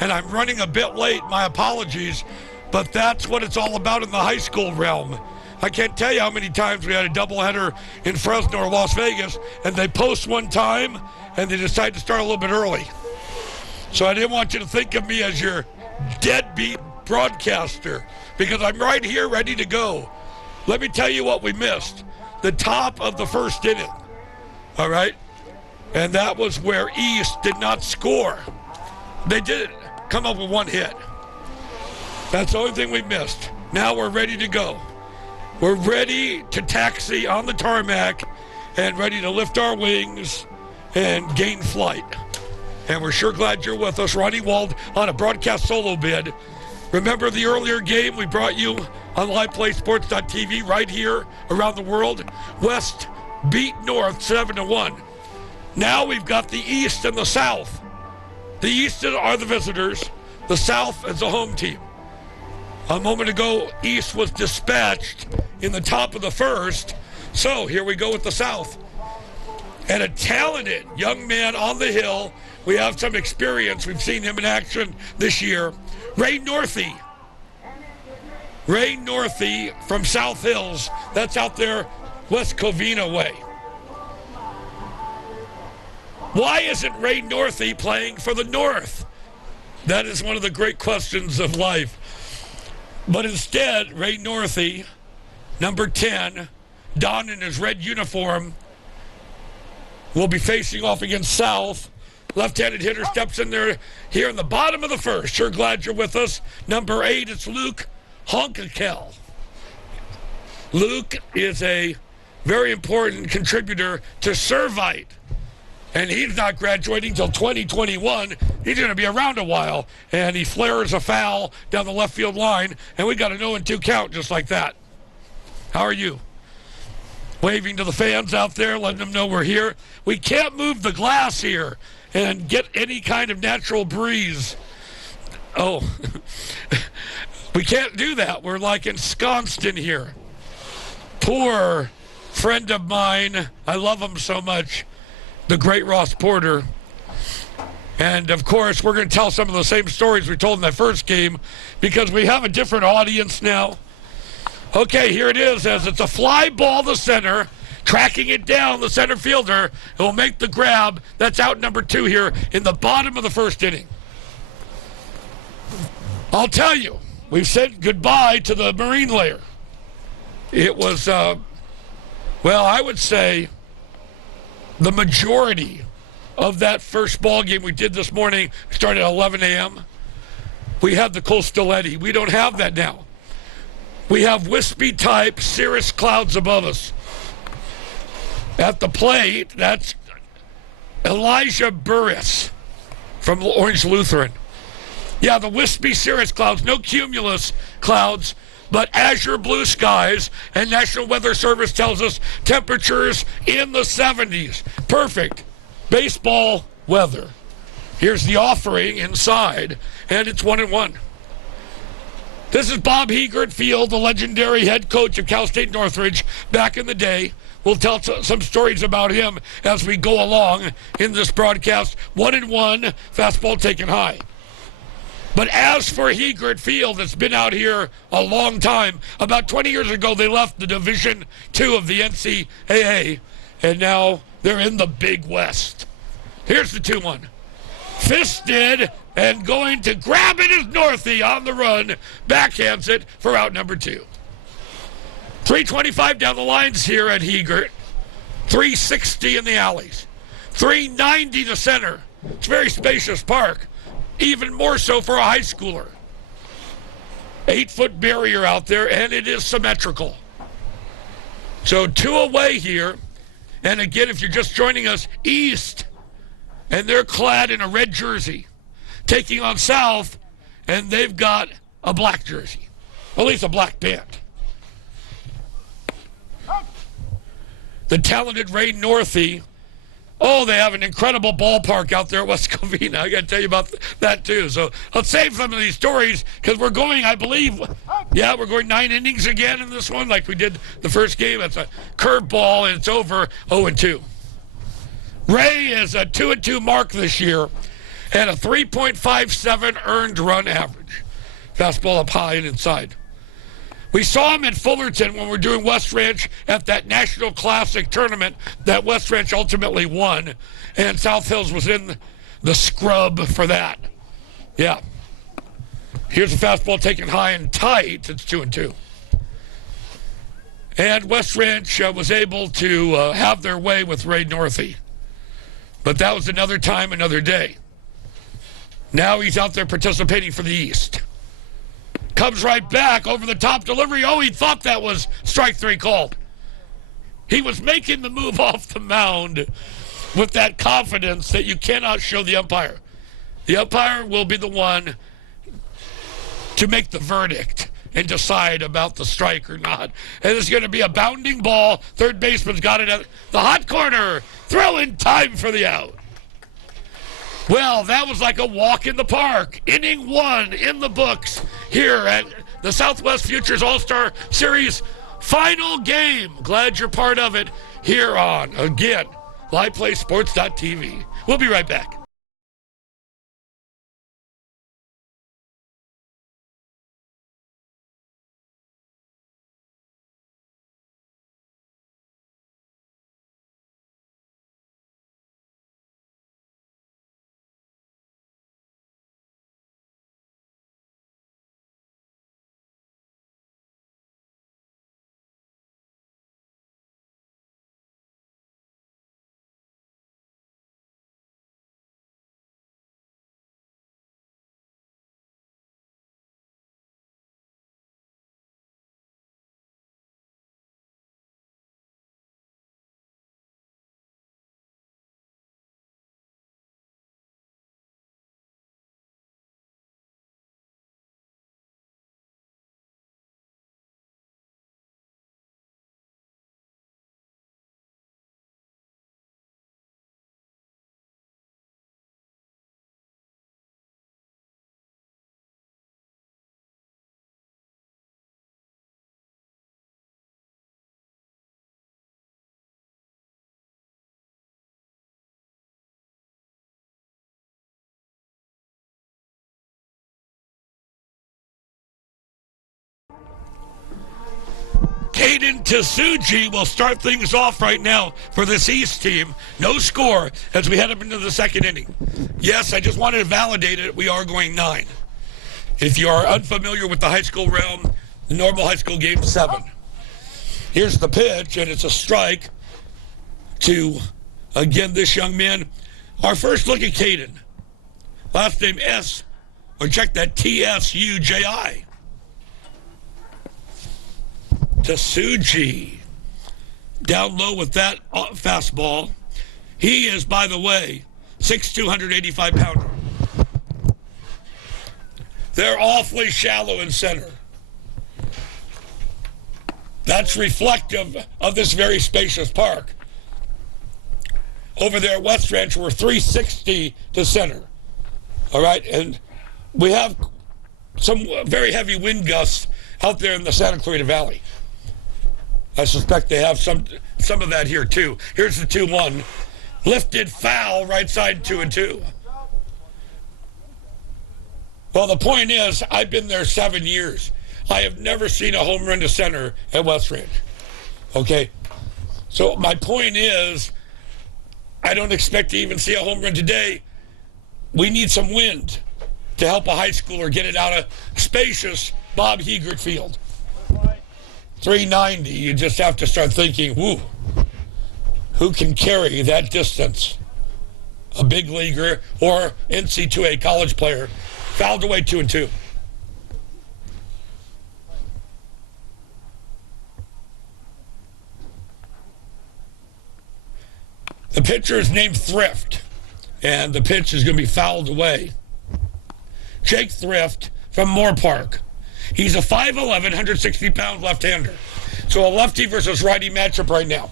And I'm running a bit late, my apologies, but that's what it's all about in the high school realm. I can't tell you how many times we had a doubleheader in Fresno or Las Vegas, and they post one time, and they decide to start a little bit early. So I didn't want you to think of me as your deadbeat broadcaster, because I'm right here ready to go. Let me tell you what we missed. The top of the first inning, all right? And that was where East did not score. They did come up with one hit. That's the only thing we missed. Now we're ready to go. We're ready to taxi on the tarmac and ready to lift our wings and gain flight. And we're sure glad you're with us. Ronnie Wald on a broadcast solo bid. Remember the earlier game we brought you on LivePlaySports.tv right here around the world? West beat North 7-1. Now we've got the East and the South. The East are the visitors. The South is the home team. A moment ago, East was dispatched in the top of the first. So here we go with the South. And a talented young man on the hill. We have some experience. We've seen him in action this year. Ray Northey. Ray Northey from South Hills. That's out there West Covina way. Why isn't Ray Northey playing for the North? That is one of the great questions of life. But instead, Ray Northey, number 10, donning his red uniform, will be facing off against South. Left-handed hitter steps in there here in the bottom of the first. Sure glad you're with us. Number 8, it's Luke Honkakel. Luke is a very important contributor to Servite. And he's not graduating until 2021. He's going to be around a while. And he flares a foul down the left field line. And we got a 0-2 count just like that. How are you? Waving to the fans out there, letting them know we're here. We can't move the glass here and get any kind of natural breeze. Oh, we can't do that. We're like ensconced in here. Poor friend of mine. I love him so much. The great Ross Porter. And, of course, we're going to tell some of the same stories we told in that first game because we have a different audience now. Okay, here it is as it's a fly ball to center, tracking it down, the center fielder will make the grab. That's out number 2 here in the bottom of the first inning. I'll tell you, we've said goodbye to the Marine layer. It was, well, I would say the majority of that first ball game we did this morning started at 11 a.m. we had the coastal eddy. We don't have that now. We have wispy type cirrus clouds above us. At the plate, that's Elijah Burris from Orange Lutheran. Yeah, the wispy cirrus clouds, no cumulus clouds, but azure blue skies, and National Weather Service tells us temperatures in the 70s. Perfect baseball weather. Here's the offering inside, and it's 1-1. This is Bob Heegert Field, the legendary head coach of Cal State Northridge back in the day. We'll tell some stories about him as we go along in this broadcast. 1-1, fastball taken high. But as for Heegert Field, it's been out here a long time. About 20 years ago, they left the Division II of the NCAA, and now they're in the Big West. Here's the 2-1. Fisted, and going to grab it is Northie on the run. Backhands it for out number 2. 325 down the lines here at Heegert. 360 in the alleys. 390 to center. It's a very spacious park. Even more so for a high schooler. 8-foot barrier out there, and it is symmetrical. So 2 away here. And again, if you're just joining us, East, and they're clad in a red jersey, taking on South, and they've got a black jersey, at least a black band. The talented Ray Northey. Oh, they have an incredible ballpark out there at West Covina. I got to tell you about that, too. So let's save some of these stories because we're going, I believe, we're going 9 innings again in this one like we did the first game. That's a curveball, and it's over 0-2. Ray is a 2-2 mark this year and a 3.57 earned run average. Fastball up high and inside. We saw him at Fullerton when we were doing West Ranch at that National Classic tournament that West Ranch ultimately won, and South Hills was in the scrub for that. Yeah. Here's a fastball taken high and tight. It's 2-2. And West Ranch was able to have their way with Ray Northey. But that was another time, another day. Now he's out there participating for the East. Comes right back over the top delivery. Oh, he thought that was strike 3 called. He was making the move off the mound with that confidence that you cannot show the umpire. The umpire will be the one to make the verdict and decide about the strike or not. And it's going to be a bounding ball. Third baseman's got it at the hot corner. Throw in time for the out. Well, that was like a walk in the park. Inning 1 in the books here at the Southwest Futures All-Star Series final game. Glad you're part of it here on, again, LivePlaySports.tv. We'll be right back. Caden Tsuji will start things off right now for this East team. No score as we head up into the second inning. Yes, I just wanted to validate it. We are going 9. If you are unfamiliar with the high school realm, the normal high school game 7. Here's the pitch, and it's a strike to, again, this young man. Our first look at Caden. Last name Or check that TSUJI. Tasuji. Down low with that fastball. He is, by the way, 6'2", 185-pounder. They're awfully shallow in center. That's reflective of this very spacious park. Over there at West Ranch, we're 360 to center. All right, and we have some very heavy wind gusts out there in the Santa Clarita Valley. I suspect they have some of that here too. Here's the 2-1. Lifted foul, right side 2-2. Well, the point is, I've been there 7 years. I have never seen a home run to center at West Ranch. Okay? So my point is, I don't expect to even see a home run today. We need some wind to help a high schooler get it out of spacious Bob Heegert Field. 390, you just have to start thinking, whoo, who can carry that distance? A big leaguer or NC2A college player. Fouled away 2-2. The pitcher is named Thrift, and the pitch is going to be fouled away. Jake Thrift from Moorpark. He's a 5'11", 160-pound left-hander. So a lefty versus righty matchup right now.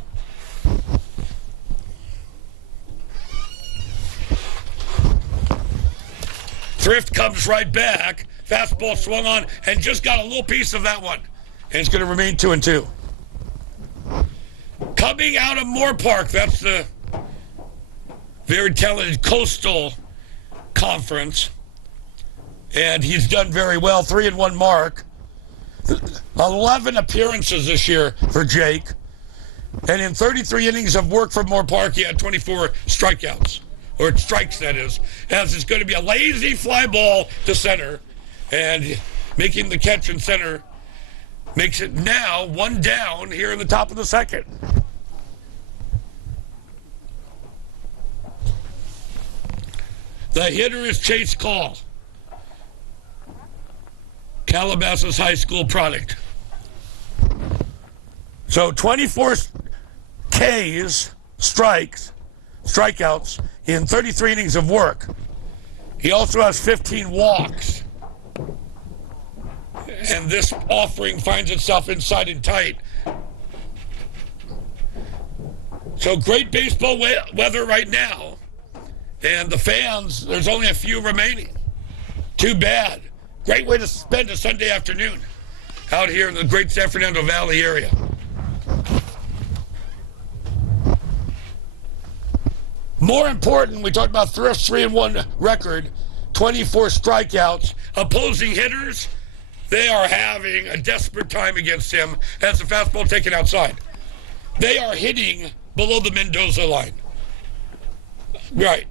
Thrift comes right back. Fastball swung on and just got a little piece of that one. And it's going to remain 2-2. Coming out of Moorpark, that's the very talented Coastal Conference. And he's done very well. 3-1 mark. 11 appearances this year for Jake. And in 33 innings of work for Moorpark, he had 24 strikeouts. Or strikes, that is. As it's going to be a lazy fly ball to center. And making the catch in center makes it now 1 down here in the top of the second. The hitter is Chase Call. Calabasas High School product. So 24 Ks, strikeouts in 33 innings of work. He also has 15 walks. And this offering finds itself inside and tight. So great baseball weather right now. And the fans, there's only a few remaining. Too bad. Great way to spend a Sunday afternoon out here in the great San Fernando Valley area. More important, we talked about Thrift's 3-1 record, 24 strikeouts. Opposing hitters, they are having a desperate time against him as the fastball taken outside. They are hitting below the Mendoza line. Right.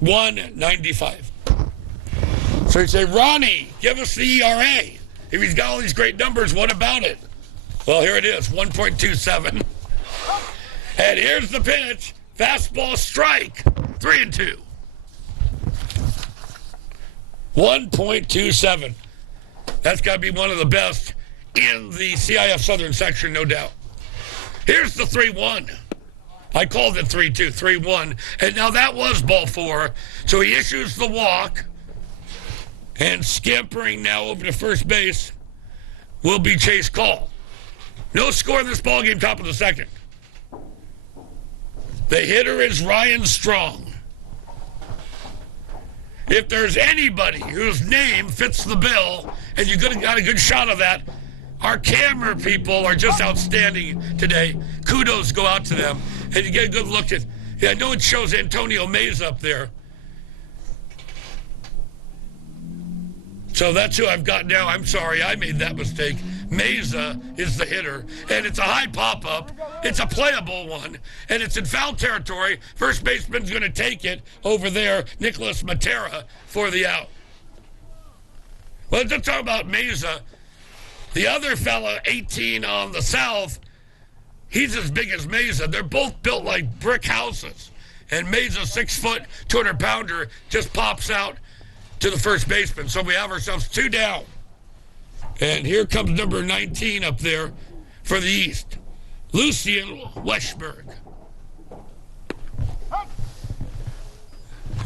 195. So you say, Ronnie, give us the ERA. If he's got all these great numbers, what about it? Well, here it is, 1.27. And here's the pitch. Fastball strike. 3-2. 1.27. That's got to be one of the best in the CIF Southern section, no doubt. Here's the 3-1. I called it 3-2, 3-1. And now that was ball 4. So he issues the walk. And scampering now over to first base will be Chase Call. No score in this ballgame, top of the second. The hitter is Ryan Strong. If there's anybody whose name fits the bill, and you got a good shot of that, our camera people are just outstanding today. Kudos go out to them. And you get a good look at, I know it shows Antonio Mays up there. So that's who I've got now. I'm sorry, I made that mistake. Meza is the hitter, and it's a high pop-up. It's a playable one, and it's in foul territory. First baseman's going to take it over there, Nicholas Matera, for the out. Well, let's talk about Meza. The other fella, 18 on the south, he's as big as Meza. They're both built like brick houses. And Meza's 6 foot, 200-pounder just pops out. to the first baseman. So we have ourselves 2 down. And here comes number 19 up there for the East, Lucien Weschberg.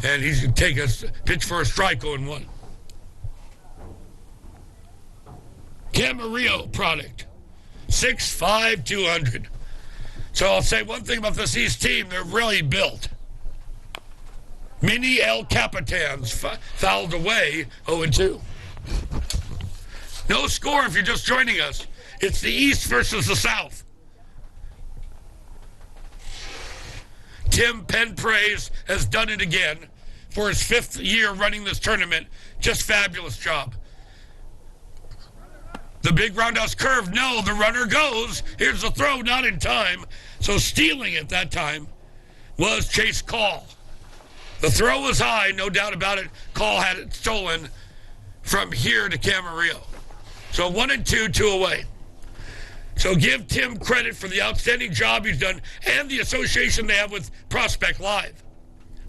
And he's going to take a pitch for a strike on 1. Camarillo product, 6'5", 200. So I'll say one thing about this East team, they're really built. Mini El Capitans fouled away 0-2. No score if you're just joining us. It's the East versus the South. Tim Penpraise has done it again for his 5th year running this tournament. Just fabulous job. The big roundhouse curve, no, the runner goes. Here's the throw, not in time. So stealing it that time was Chase Call. The throw was high, no doubt about it. Call had it stolen from here to Camarillo. So 1-2, 2 away. So give Tim credit for the outstanding job he's done and the association they have with Prospect Live.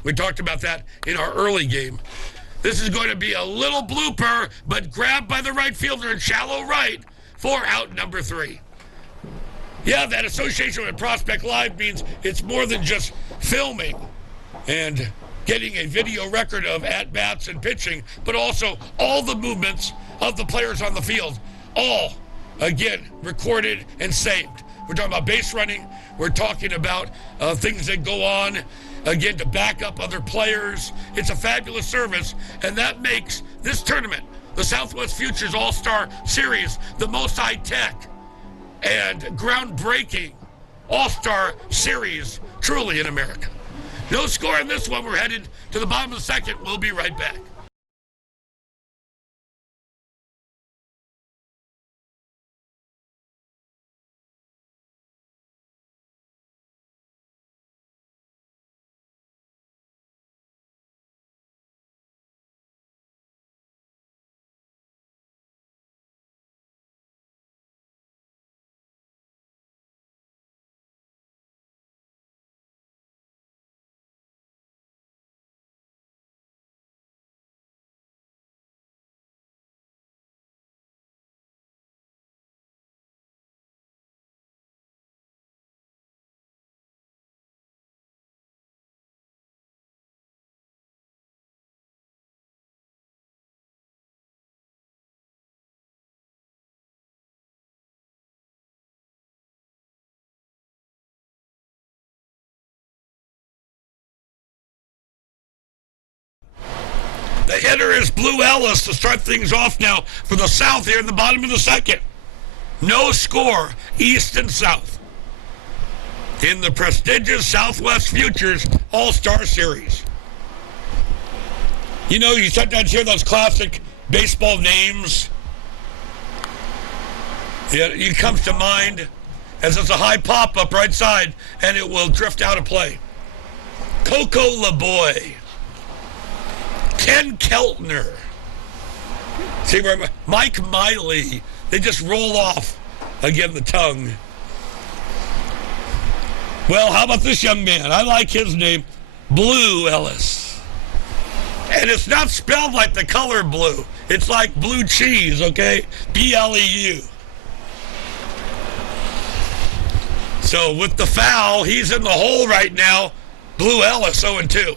We talked about that in our early game. This is going to be a little blooper, but grabbed by the right fielder in shallow right for out number 3. Yeah, that association with Prospect Live means it's more than just filming and getting a video record of at-bats and pitching, but also all the movements of the players on the field, all, again, recorded and saved. We're talking about base running. We're talking about things that go on, again, to back up other players. It's a fabulous service, and that makes this tournament, the Southwest Futures All-Star Series, the most high-tech and groundbreaking All-Star Series truly in America. No score in this one. We're headed to the bottom of the second. We'll be right back. The hitter is Blue Ellis to start things off now for the South here in the bottom of the second. No score, East and South, in the prestigious Southwest Futures All-Star Series. You know, you sometimes hear those classic baseball names. It comes to mind as it's a high pop-up right side, and it will drift out of play. Coco LaBoy. Ken Keltner. See where Mike Miley. They just roll off again the tongue. Well, how about this young man? I like his name, Blue Ellis. And it's not spelled like the color blue. It's like blue cheese, okay? B-L-E-U. So with the foul, he's in the hole right now. Blue Ellis 0-2.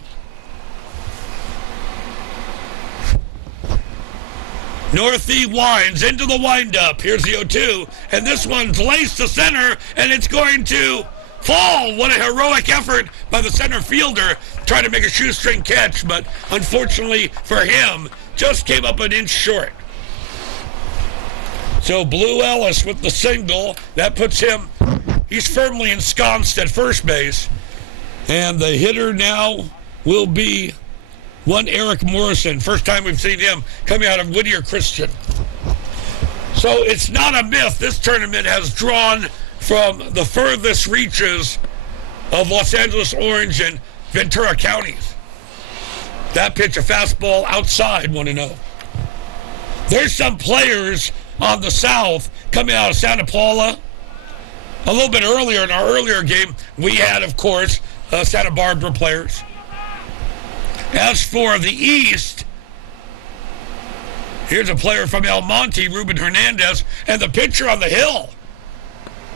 Northie winds into the windup. Here's the 0-2, and this one's laced to center, and it's going to fall. What a heroic effort by the center fielder trying to make a shoestring catch, but unfortunately for him, just came up an inch short. So Blue Ellis with the single. That puts him, he's firmly ensconced at first base, and the hitter now will be one Eric Morrison. First time we've seen him coming out of Whittier Christian. So it's not a myth. This tournament has drawn from the furthest reaches of Los Angeles Orange and Ventura counties. That pitch, a fastball outside, 1-0. There's some players on the South coming out of Santa Paula. A little bit earlier in our earlier game, we had, of course, Santa Barbara players. As for the East, Here's a player from El Monte, Ruben Hernandez, and the pitcher on the hill.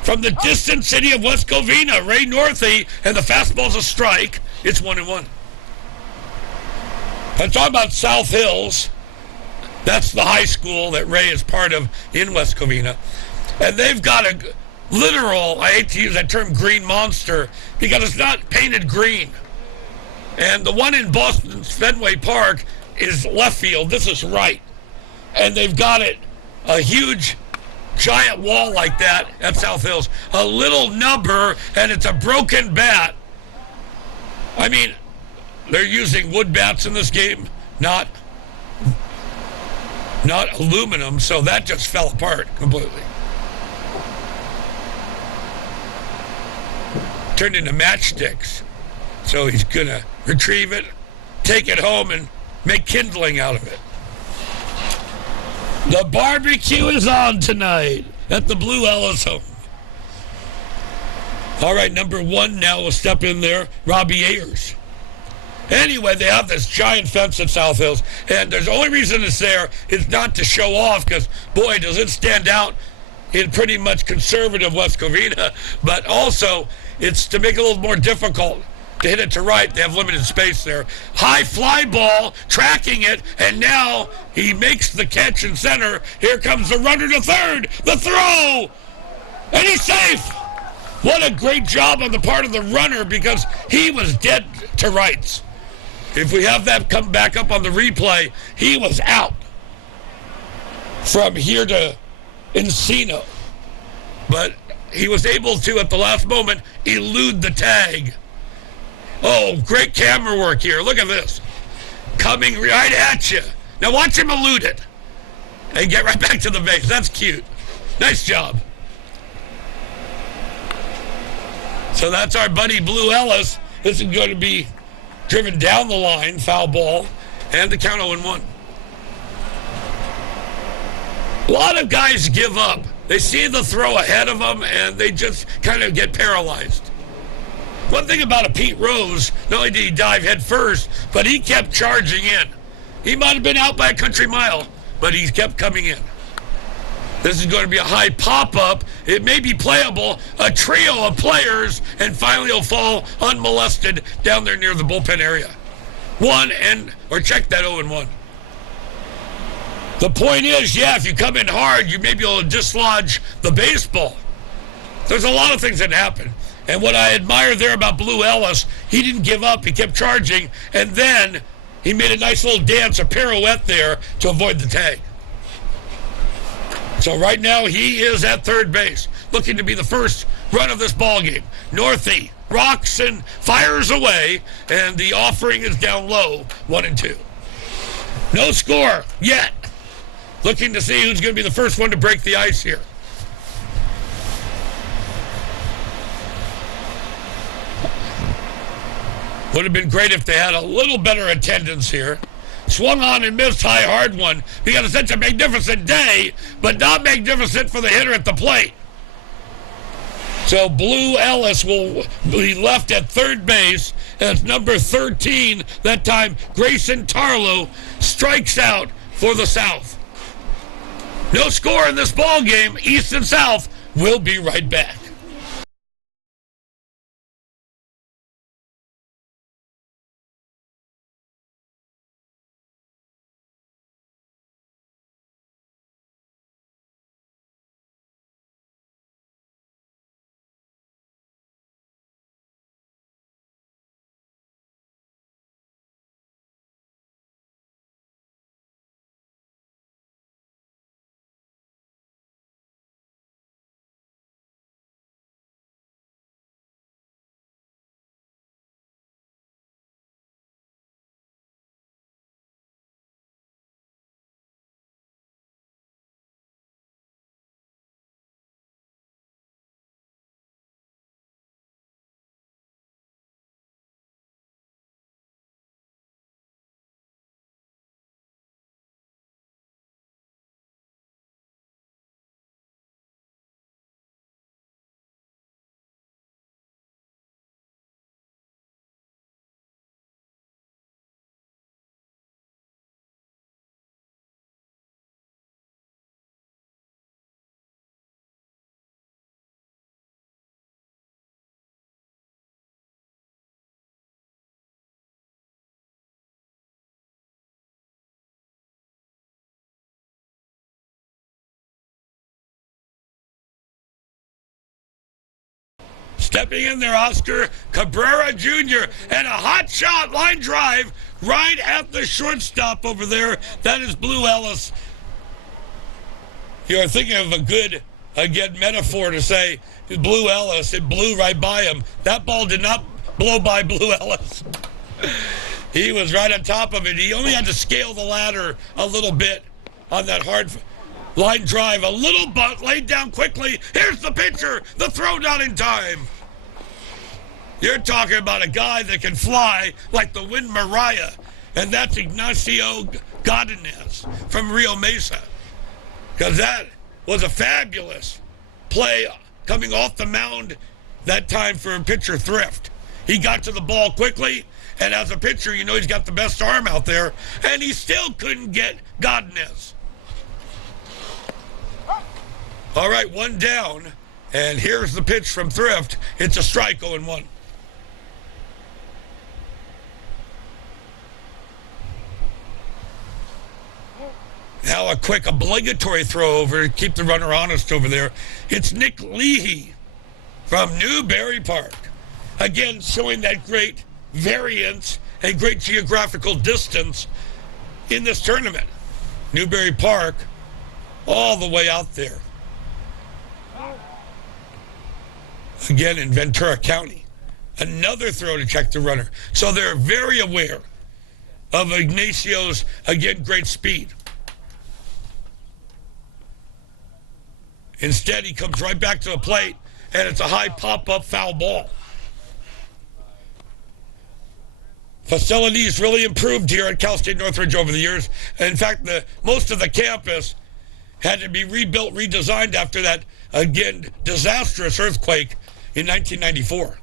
From the distant city of West Covina, Ray Northey, and the fastball's a strike. It's 1-1. I'm talking about South Hills. That's the high school that Ray is part of in West Covina. And they've got a literal, I hate to use that term, green monster, because it's not painted green. And the one in Boston's Fenway Park is left field. This is right. And they've got it, a huge, giant wall like that at South Hills. A little number, and it's a broken bat. I mean, they're using wood bats in this game, not aluminum, so that just fell apart completely. Turned into matchsticks. So he's going to retrieve it, take it home, and make kindling out of it. The barbecue is on tonight at the Blue Ellis home. All right, number 1 now will step in there, Robbie Ayers. Anyway, they have this giant fence at South Hills, and there's the only reason it's there is not to show off, because, boy, does it stand out in pretty much conservative West Covina, but also it's to make it a little more difficult to hit it to right. They have limited space there. High fly ball, tracking it, and now he makes the catch in center. Here comes the runner to third, the throw, and he's safe. What a great job on the part of the runner, because he was dead to rights. If we have that come back up on the replay, he was out from here to Encino. But he was able to, at the last moment, elude the tag. Oh, great camera work here. Look at this. Coming right at you. Now watch him elude it and get right back to the base. That's cute. Nice job. So that's our buddy Blue Ellis. This is going to be driven down the line, foul ball, and the count 0-1. A lot of guys give up. They see the throw ahead of them, and they just kind of get paralyzed. One thing about a Pete Rose, not only did he dive head first, but he kept charging in. He might have been out by a country mile, but he kept coming in. This is going to be a high pop-up. It may be playable, a trio of players, and finally he'll fall unmolested down there near the bullpen area. Check that 0-1. The point is, yeah, if you come in hard, you may be able to dislodge the baseball. There's a lot of things that happen. And what I admire there about Blue Ellis, he didn't give up. He kept charging, and then he made a nice little dance, a pirouette there to avoid the tag. So right now he is at third base, looking to be the first run of this ball game. Northey rocks and fires away, and the offering is down low, 1-2. No score yet. Looking to see who's going to be the first one to break the ice here. Would have been great if they had a little better attendance here. Swung on and missed high hard one because it's such a magnificent day, but not magnificent for the hitter at the plate. So Blue Ellis will be left at third base as number 13. That time, Graysen Tarlow strikes out for the South. No score in this ball game. East and South will be right back. Stepping in there, Oscar Cabrera Jr. and a hot shot line drive right at the shortstop over there. That is Blue Ellis. You're thinking of a good, again, metaphor to say Blue Ellis. It blew right by him. That ball did not blow by Blue Ellis. He was right on top of it. He only had to scale the ladder a little bit on that hard line drive. A little bunt laid down quickly. Here's the pitcher. The throw not in time. You're talking about a guy that can fly like the wind Mariah, and that's Ignacio Godinez from Rio Mesa. Because that was a fabulous play coming off the mound that time for pitcher Thrift. He got to the ball quickly, and as a pitcher, you know he's got the best arm out there, and he still couldn't get Godinez. All right, one down, and here's the pitch from Thrift. It's a strike, 0-1. Now a quick obligatory throw over to keep the runner honest over there. It's Nick Leahy from Newberry Park. Again, showing that great variance and great geographical distance in this tournament. Newberry Park, all the way out there. Again, in Ventura County. Another throw to check the runner. So they're very aware of Ignacio's, again, great speed. Instead, he comes right back to the plate, and it's a high pop-up foul ball. Facilities really improved here at Cal State Northridge over the years. In fact, most of the campus had to be rebuilt, redesigned after that, again, disastrous earthquake in 1994.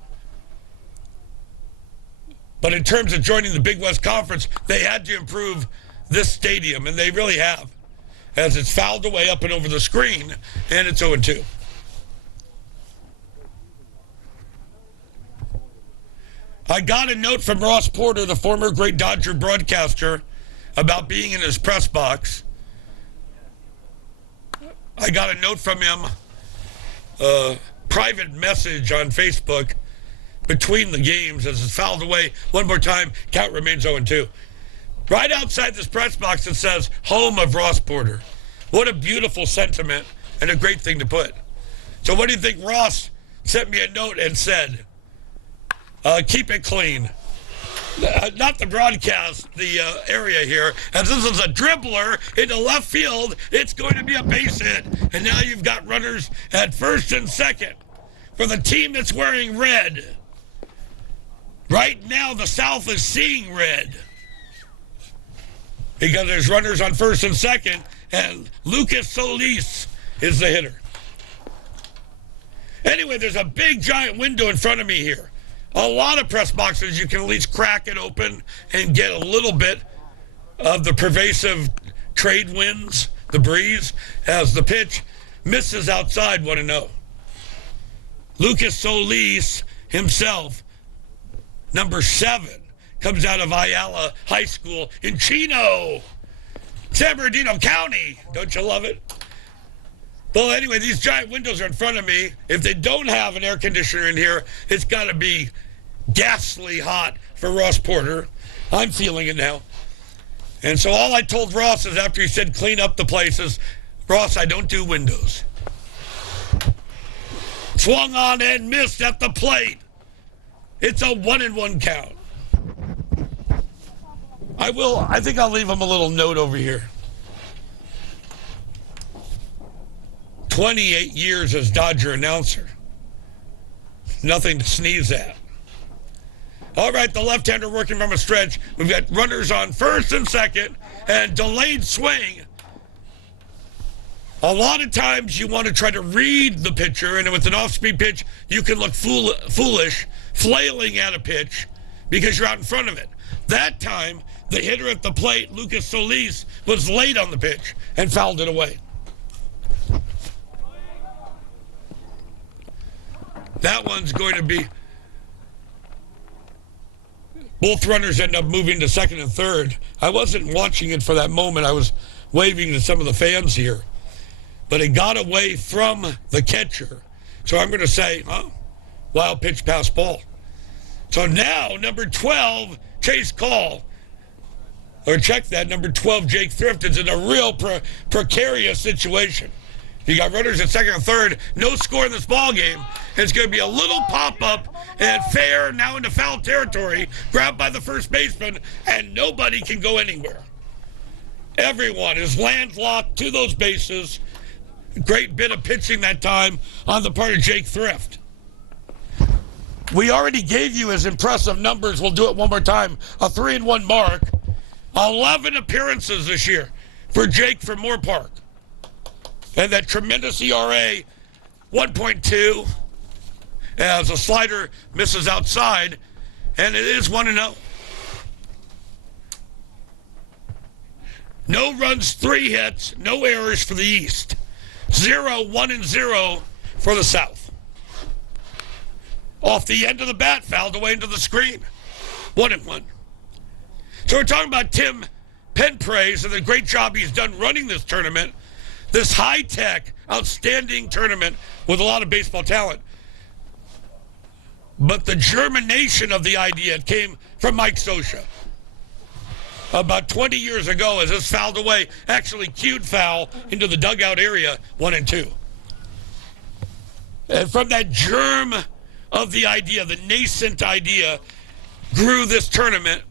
But in terms of joining the Big West Conference, they had to improve this stadium, and they really have, as it's fouled away up and over the screen, and it's 0-2. I got a note from Ross Porter, the former great Dodger broadcaster, about being in his press box. I got a note from him, a private message on Facebook between the games as it's fouled away. One more time, count remains 0-2. Right outside this press box, it says, home of Ross Porter. What a beautiful sentiment and a great thing to put. So what do you think? Ross sent me a note and said, keep it clean. Not the broadcast, the area here. As this is a dribbler into left field, it's going to be a base hit. And now you've got runners at first and second for the team that's wearing red. Right now, the South is seeing red, because there's runners on first and second, and Lucas Soliz is the hitter. Anyway, there's a big, giant window in front of me here. A lot of press boxes, you can at least crack it open and get a little bit of the pervasive trade winds, the breeze, as the pitch misses outside 1-0. Lucas Soliz himself, number 7, comes out of Ayala High School in Chino, San Bernardino County. Don't you love it? Well, anyway, these giant windows are in front of me. If they don't have an air conditioner in here, it's got to be ghastly hot for Ross Porter. I'm feeling it now. And so all I told Ross is, after he said clean up the places, Ross, I don't do windows. Swung on and missed at the plate. It's a 1-1 count. I think I'll leave him a little note over here. 28 years as Dodger announcer. Nothing to sneeze at. All right, the left-hander working from a stretch. We've got runners on first and second, and delayed swing. A lot of times you want to try to read the pitcher, and with an off-speed pitch, you can look foolish, flailing at a pitch because you're out in front of it. That time, the hitter at the plate, Lucas Soliz, was late on the pitch and fouled it away. That one's going to be... Both runners end up moving to second and third. I wasn't watching it for that moment. I was waving to some of the fans here. But it got away from the catcher. So I'm going to say, wild pitch pass ball. So now, number 12, Chase Call, or check that, number 12, Jake Thrift, is in a real precarious situation. You got runners at second and third, no score in this ball game. It's going to be a little pop-up and fair now into foul territory, grabbed by the first baseman, and nobody can go anywhere. Everyone is landlocked to those bases. Great bit of pitching that time on the part of Jake Thrift. We already gave you his impressive numbers. We'll do it one more time. A 3-1 mark. 11 appearances this year for Jake from Moorpark. And that tremendous ERA, 1.2, as a slider misses outside, and it is 1-0. No runs, 3 hits, no errors for the East. 0-1-0 for the South. Off the end of the bat, fouled away into the screen. 1-1. So we're talking about Tim Penpraise and the great job he's done running this tournament. This high-tech, outstanding tournament with a lot of baseball talent. But the germination of the idea came from Mike Scioscia. About 20 years ago, as this fouled away, actually cued foul into the dugout area, 1-2. And from that germ of the idea, the nascent idea, grew this tournament.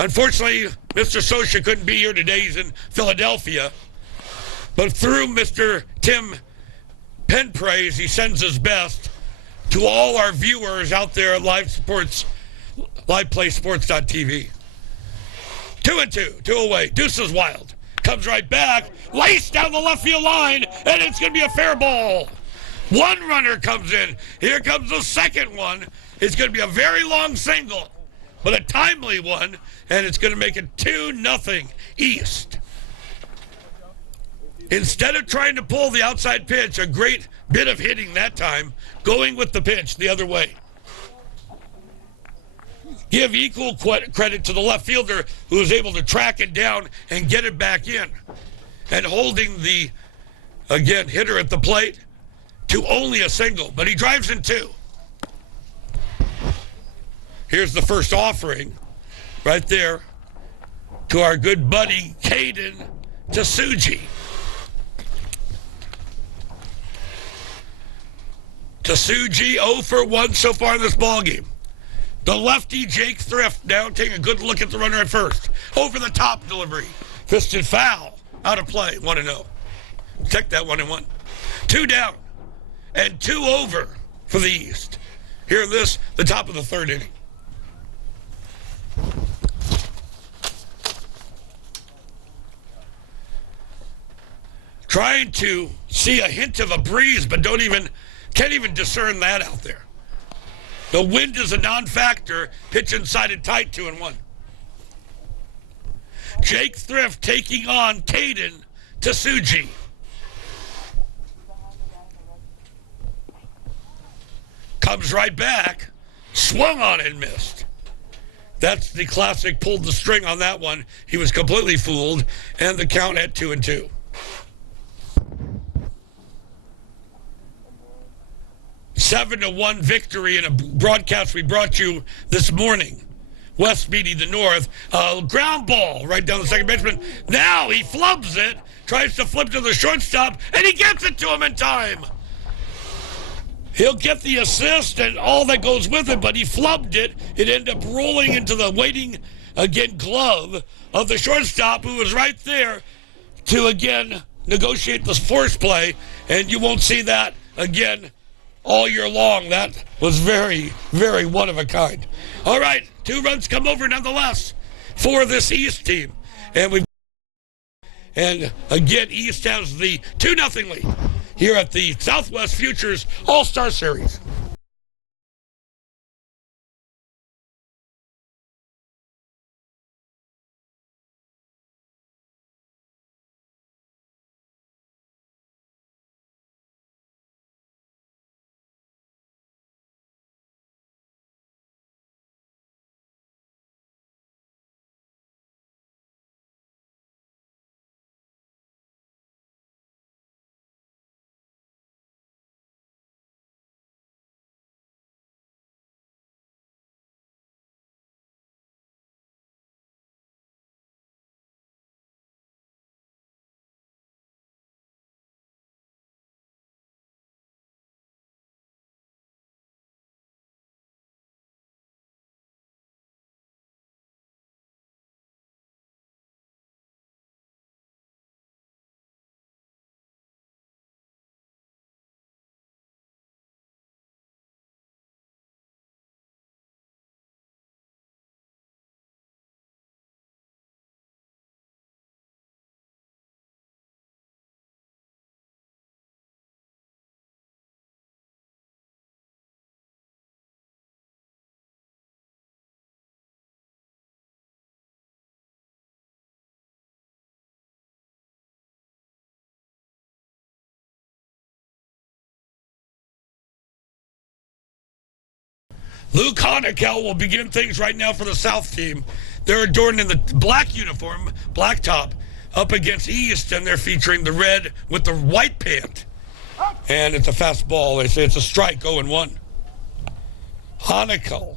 Unfortunately, Mr. Scioscia couldn't be here today. He's in Philadelphia. But through Mr. Tim Penpraise, he sends his best to all our viewers out there at LivePlaySports.tv. 2-2, 2 away. Deuce is wild. Comes right back, laced down the left field line, and it's going to be a fair ball. One runner comes in. Here comes the second one. It's going to be a very long single, but a timely one, and it's going to make it 2-0 East. Instead of trying to pull the outside pitch, a great bit of hitting that time, going with the pitch the other way. Give equal credit to the left fielder who was able to track it down and get it back in. And holding the, again, hitter at the plate to only a single, but he drives in 2. Here's the first offering right there to our good buddy, Caden Tasuji. Tasuji 0 for 1 so far in this ballgame. The lefty, Jake Thrift, now taking a good look at the runner at first. Over the top delivery. Fisted foul. Out of play. 1-0. Check that 1-1. 2 down. And 2 over for the East. Here in this, the top of the third inning. Trying to see a hint of a breeze, but can't even discern that out there. The wind is a non-factor. Pitch inside and tight, 2-1. Jake Thrift taking on Caden Tasuji. Comes right back. Swung on and missed. That's the classic pulled the string on that one. He was completely fooled. And the count at 2-2. Seven to 1 victory in a broadcast we brought you this morning. West beating the North. Ground ball right down the second baseman. Now he flubs it, tries to flip to the shortstop, and he gets it to him in time. He'll get the assist and all that goes with it, but he flubbed it. It ended up rolling into the waiting, again, glove of the shortstop, who was right there to, again, negotiate the force play, and you won't see that again all year long. That was very, very one of a kind. All right, 2 runs come over nonetheless for this East team. And again, East has the 2-0 lead here at the Southwest Futures All-Star Series. Luke Hanekel will begin things right now for the South team. They're adorned in the black uniform, black top, up against East, and they're featuring the red with the white pant. And it's a fast ball. They say it's a strike, 0-1. Hanekel,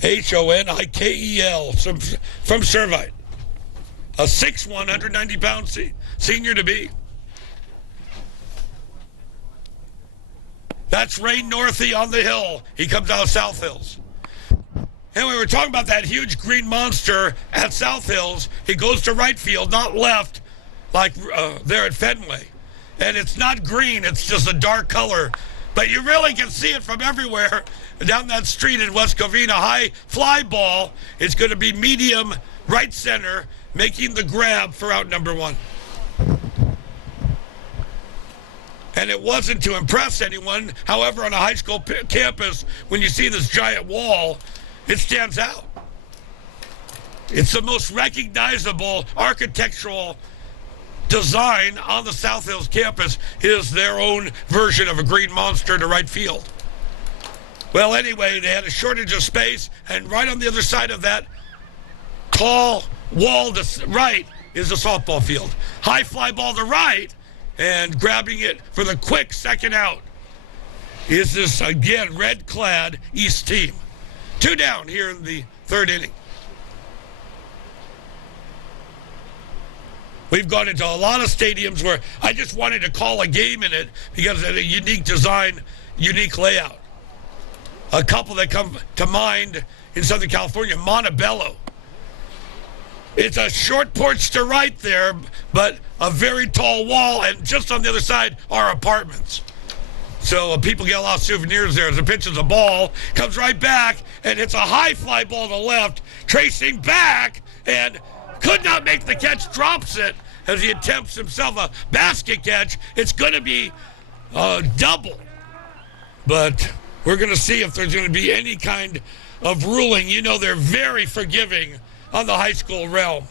Honikel, from Servite. A 6'1", 190-pound senior to be. That's Ray Northey on the hill. He comes out of South Hills. And we were talking about that huge green monster at South Hills. He goes to right field, not left, like there at Fenway. And it's not green, it's just a dark color. But you really can see it from everywhere down that street in West Covina. High fly ball. It's going to be medium right center, making the grab for out number 1. And it wasn't to impress anyone. However, on a high school campus, when you see this giant wall, it stands out. It's the most recognizable architectural design on the South Hills campus is their own version of a green monster to right field. Well, anyway, they had a shortage of space, and right on the other side of that tall wall to right is the softball field. High fly ball to right, and grabbing it for the quick second out is this, again, red-clad East team. 2 down here in the 3rd inning. We've gone into a lot of stadiums where I just wanted to call a game in it because of a unique design, unique layout. A couple that come to mind in Southern California, Montebello. It's a short porch to right there, but a very tall wall, and just on the other side are apartments. So people get a lot of souvenirs there. As it pitches a ball, comes right back, and it's a high fly ball to left, tracing back, and could not make the catch, drops it as he attempts himself a basket catch. It's going to be a double. But we're going to see if there's going to be any kind of ruling. You know, they're very forgiving on the high school realm.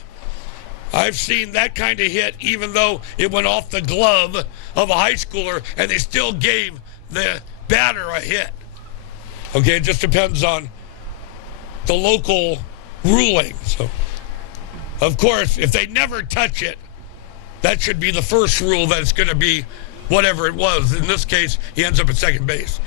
I've seen that kind of hit, even though it went off the glove of a high schooler, and they still gave the batter a hit. Okay, it just depends on the local ruling. So, of course, if they never touch it, that should be the first rule, that it's going to be whatever it was. In this case, he ends up at second base.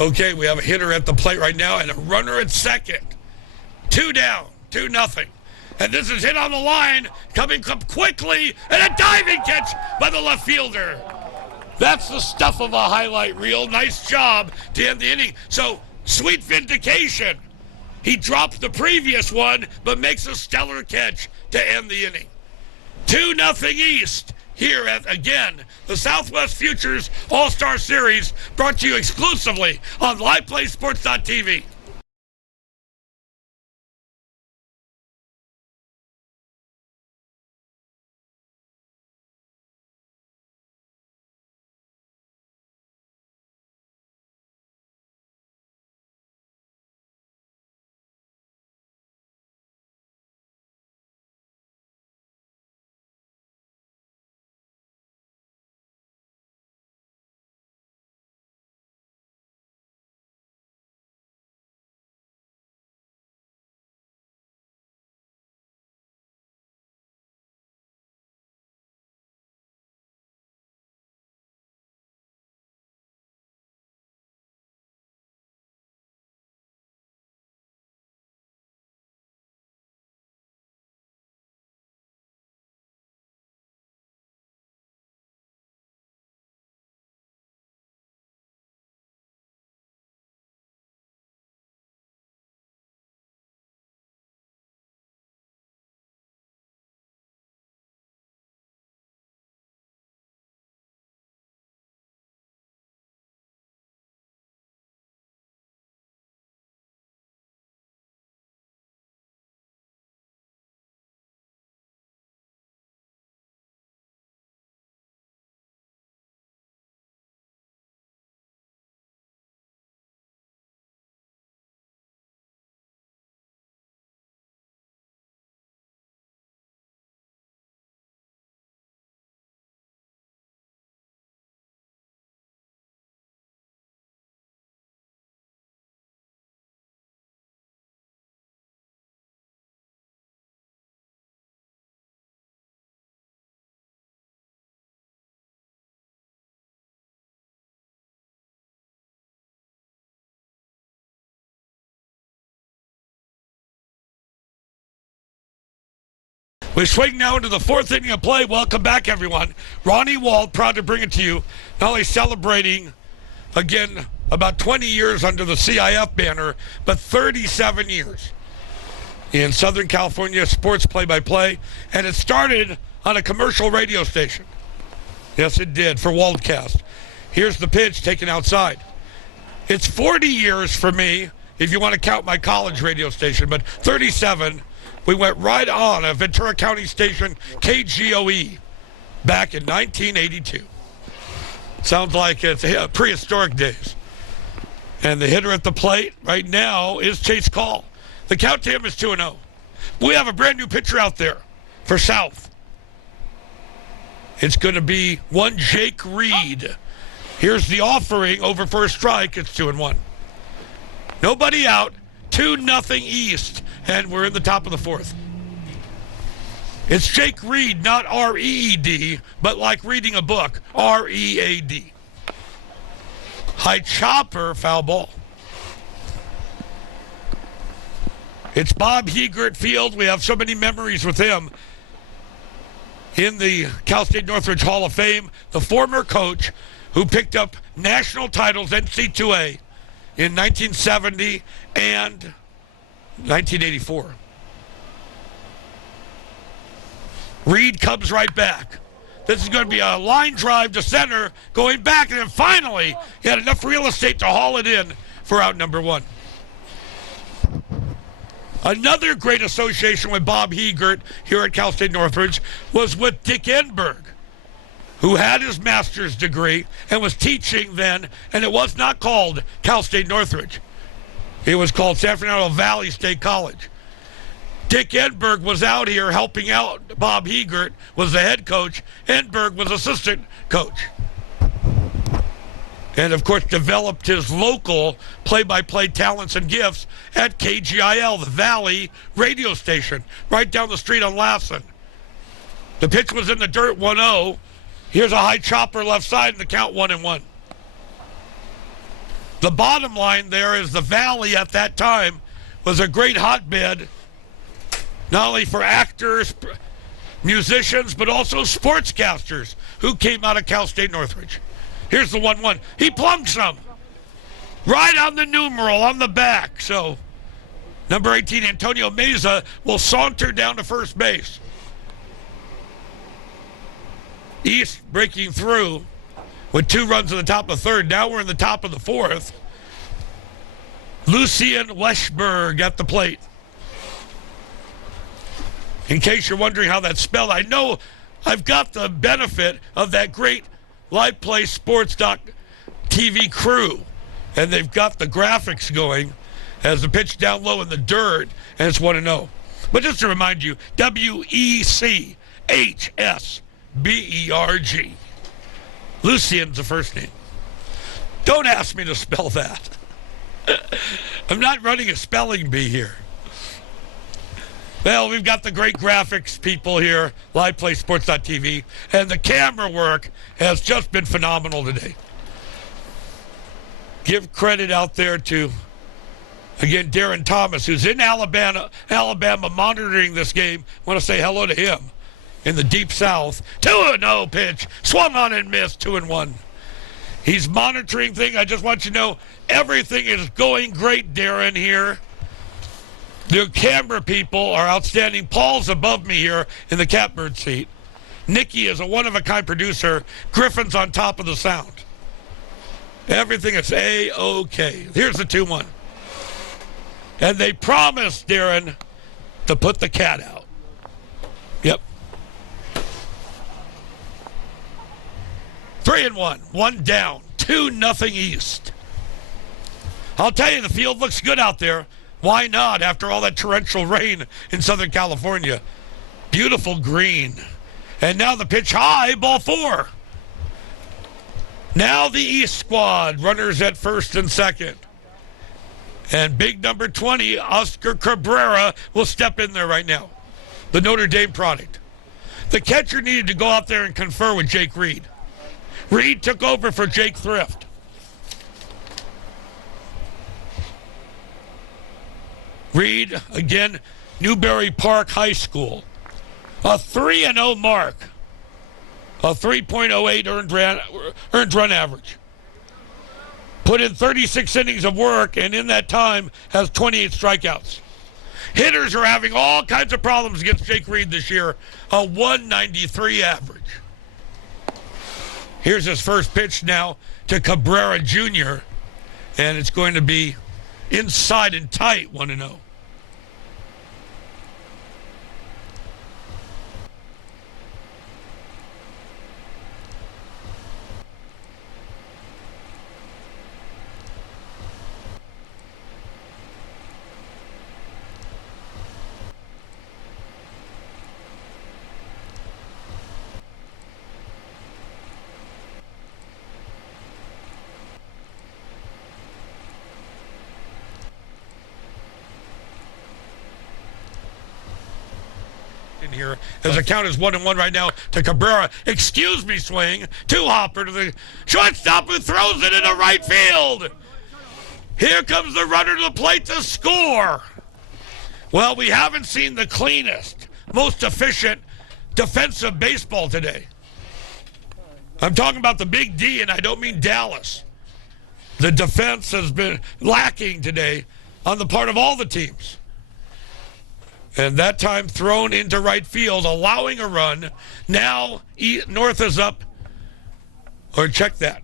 Okay, we have a hitter at the plate right now and a runner at second. 2 down, 2-0. And this is hit on the line, coming up quickly, and a diving catch by the left fielder. That's the stuff of a highlight reel. Nice job to end the inning. So, sweet vindication. He dropped the previous one, but makes a stellar catch to end the inning. 2-0 East. Here at, again, the Southwest Futures All-Star Series, brought to you exclusively on LivePlaySports.tv. We swing now into the fourth inning of play. Welcome back, everyone. Ronnie Wald, proud to bring it to you. Not only celebrating, again, about 20 years under the CIF banner, but 37 years in Southern California sports play-by-play. And it started on a commercial radio station. Yes, it did, for Waldcast. Here's the pitch taken outside. It's 40 years for me, if you want to count my college radio station, but 37. We went right on a Ventura County station, KGOE, back in 1982. Sounds like it's prehistoric days. And the hitter at the plate right now is Chase Call. The count to him is 2-0. We have a brand new pitcher out there for South. It's going to be one Jake Reed. Here's the offering over for a strike. It's 2-1. Nobody out. 2-0 East. And we're in the top of the fourth. It's Jake Reed, not R-E-E-D, but like reading a book, R-E-A-D. High chopper, foul ball. It's Bob Heegert Field. We have so many memories with him in the Cal State Northridge Hall of Fame, the former coach who picked up national titles, NC2A, in 1970 and 1984. Reed comes right back. This is going to be a line drive to center, going back, and then finally he had enough real estate to haul it in for out number one. Another great association with Bob Heegert here at Cal State Northridge was with Dick Enberg, who had his master's degree and was teaching then, and it was not called Cal State Northridge. It was called San Fernando Valley State College. Dick Enberg was out here helping out. Bob Heegert was the head coach. Enberg was assistant coach. And, of course, developed his local play-by-play talents and gifts at KGIL, the Valley radio station, right down the street on Lassen. The pitch was in the dirt, 1-0. Here's a high chopper left side, and the count 1-1. The bottom line there is the Valley at that time was a great hotbed, not only for actors, musicians, but also sportscasters who came out of Cal State Northridge. Here's the 1-1. He plunked some. Right on the numeral on the back. So, number 18, Antonio Meza, will saunter down to first base. East breaking through with 2 runs in the top of the third. Now we're in the top of the fourth. Lucien Leschberg at the plate. In case you're wondering how that's spelled, I know I've got the benefit of that great LivePlay Sports TV crew, and they've got the graphics going as the pitch down low in the dirt, and it's 1-0. But just to remind you, W-E-C-H-S-B-E-R-G. Lucien's the first name. Don't ask me to spell that. I'm not running a spelling bee here. Well, we've got the great graphics people here, LivePlaySports.tv, and the camera work has just been phenomenal today. Give credit out there to, again, Darren Thomas, who's in Alabama monitoring this game. I want to say hello to him in the Deep South. 2-0 pitch, swung on and missed, 2-1. He's monitoring things. I just want you to know everything is going great, Darren, here. The camera people are outstanding. Paul's above me here in the catbird seat. Nikki is a one-of-a-kind producer. Griffin's on top of the sound. Everything is A-OK. Here's the 2-1. And they promised, Darren, to put the cat out. Yep. 3-1. 1 down. 2-0 East. I'll tell you, the field looks good out there. Why not after all that torrential rain in Southern California? Beautiful green. And now the pitch high, ball 4. Now the East squad, runners at first and second. And big number 20, Oscar Cabrera, will step in there right now. The Notre Dame product. The catcher needed to go out there and confer with Jake Reed. Reed took over for Jake Thrift. Reed, again, Newberry Park High School. A 3-0 mark. A 3.08 earned run average. Put in 36 innings of work, and in that time has 28 strikeouts. Hitters are having all kinds of problems against Jake Reed this year. A 193 average. Here's his first pitch now to Cabrera Jr., and it's going to be inside and tight, 1-0. Here as the count is 1-1 right now to Cabrera. Excuse me, swing to Hopper to the shortstop who throws it into right field. Here comes the runner to the plate to score. Well, we haven't seen the cleanest, most efficient defensive baseball today. I'm talking about the Big D, and I don't mean Dallas. The defense has been lacking today on the part of all the teams. And that time thrown into right field, allowing a run. Now North is up. Or check that.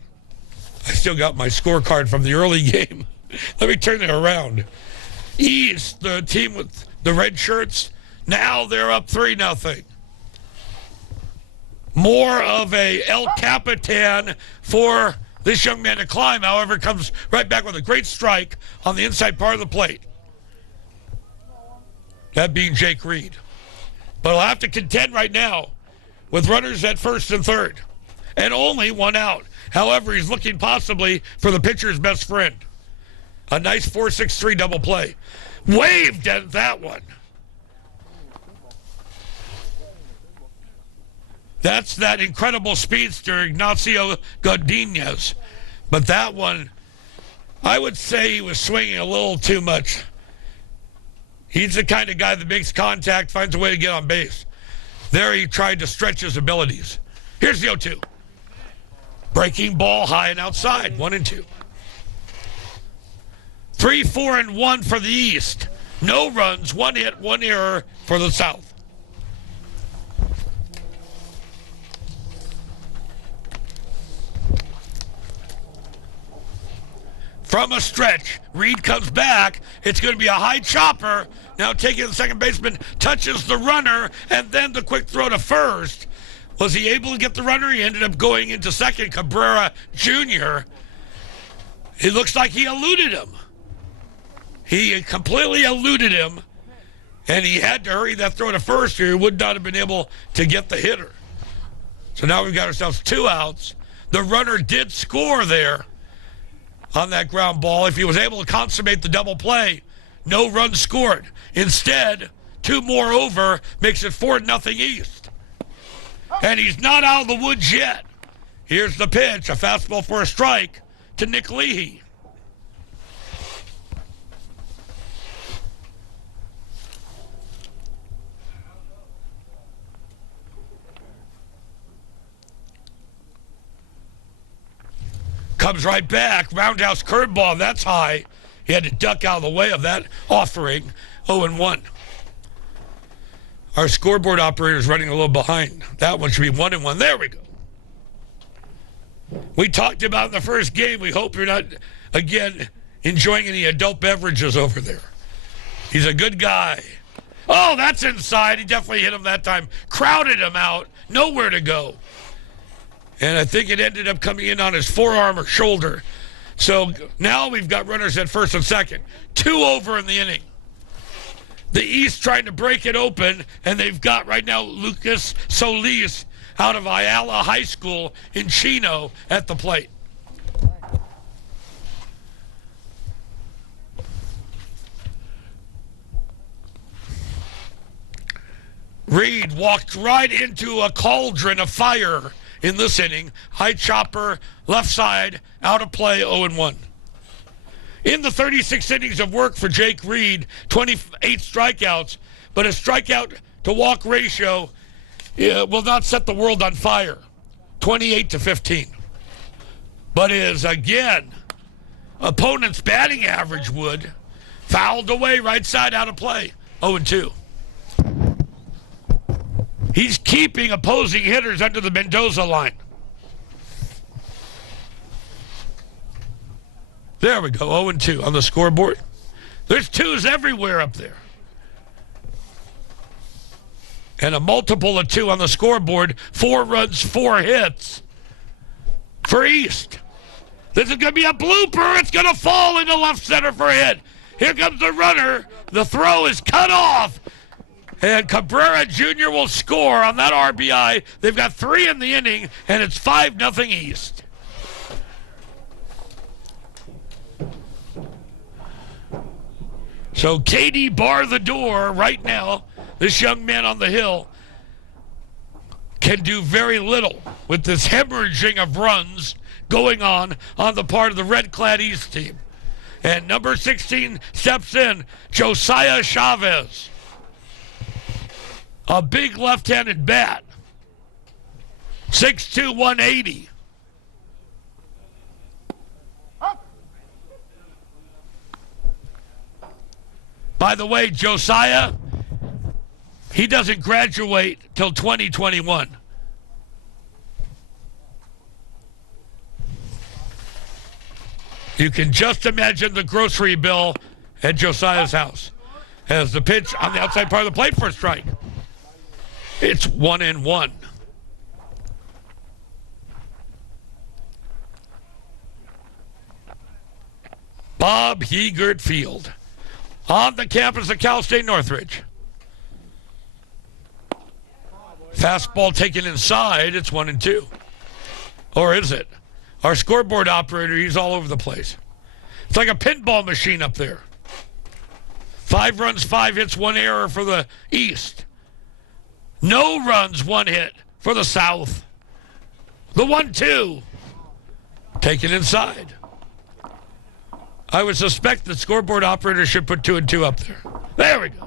I still got my scorecard from the early game. Let me turn it around. East, the team with the red shirts, now they're up 3-0. More of a El Capitan for this young man to climb. However, comes right back with a great strike on the inside part of the plate. That being Jake Reed. But I'll have to contend right now with runners at first and third. And only one out. However, he's looking possibly for the pitcher's best friend. A nice 4-6-3 double play. Waved at that one. That's that incredible speedster, Ignacio Godinez. But that one, I would say he was swinging a little too much. He's the kind of guy that makes contact, finds a way to get on base. There he tried to stretch his abilities. Here's the 0-2. Breaking ball high and outside, 1-2. 3-4-1 for the East. No runs, 1 hit, 1 error for the South. From a stretch, Reed comes back. It's going to be a high chopper. Now taking the second baseman, touches the runner, and then the quick throw to first. Was he able to get the runner? He ended up going into second. Cabrera Jr. It looks like he eluded him. He completely eluded him, and he had to hurry that throw to first, or he would not have been able to get the hitter. So now we've got ourselves 2 outs. The runner did score there on that ground ball. If he was able to consummate the double play, no runs scored. Instead, 2 more over makes it 4-0 East. And he's not out of the woods yet. Here's the pitch, a fastball for a strike to Nick Leahy. Comes right back, roundhouse curveball, that's high. He had to duck out of the way of that offering, 0-1. Our scoreboard operator is running a little behind. That one should be 1-1, there we go. We talked about in the first game, we hope you're not, again, enjoying any adult beverages over there. He's a good guy. Oh, that's inside, he definitely hit him that time. Crowded him out, nowhere to go. And I think it ended up coming in on his forearm or shoulder. So now we've got runners at first and second. 2 over in the inning. The East trying to break it open, and they've got right now Lucas Soliz out of Ayala High School in Chino at the plate. Reed walked right into a cauldron of fire in this inning. High chopper, left side, out of play, 0-1. In the 36 innings of work for Jake Reed, 28 strikeouts, but a strikeout to walk ratio will not set the world on fire. 28-15. But is, again, opponent's batting average would. Fouled away, right side, out of play. 0-2. He's keeping opposing hitters under the Mendoza line. There we go, 0-2 on the scoreboard. There's twos everywhere up there. And a multiple of 2 on the scoreboard. 4 runs, 4 hits for East. This is going to be a blooper. It's going to fall into left center for a hit. Here comes the runner. The throw is cut off. And Cabrera Jr. will score on that RBI. They've got 3 in the inning, and it's 5-0 East. So Katie bar the door right now. This young man on the hill can do very little with this hemorrhaging of runs going on the part of the red-clad East team. And number 16 steps in, Josiah Chavez. A big left-handed bat. 6'2", 180. By the way, Josiah, he doesn't graduate till 2021. You can just imagine the grocery bill at Josiah's house. As the pitch on the outside part of the plate for a strike. It's 1-1. Bob Heegert Field on the campus of Cal State Northridge. Fastball taken inside. It's 1-2. Or is it? Our scoreboard operator, he's all over the place. It's like a pinball machine up there. 5 runs, 5 hits, 1 error for the East. No runs, 1 hit for the South. The 1-2. Taken inside. I would suspect the scoreboard operator should put 2 and 2 up there. There we go.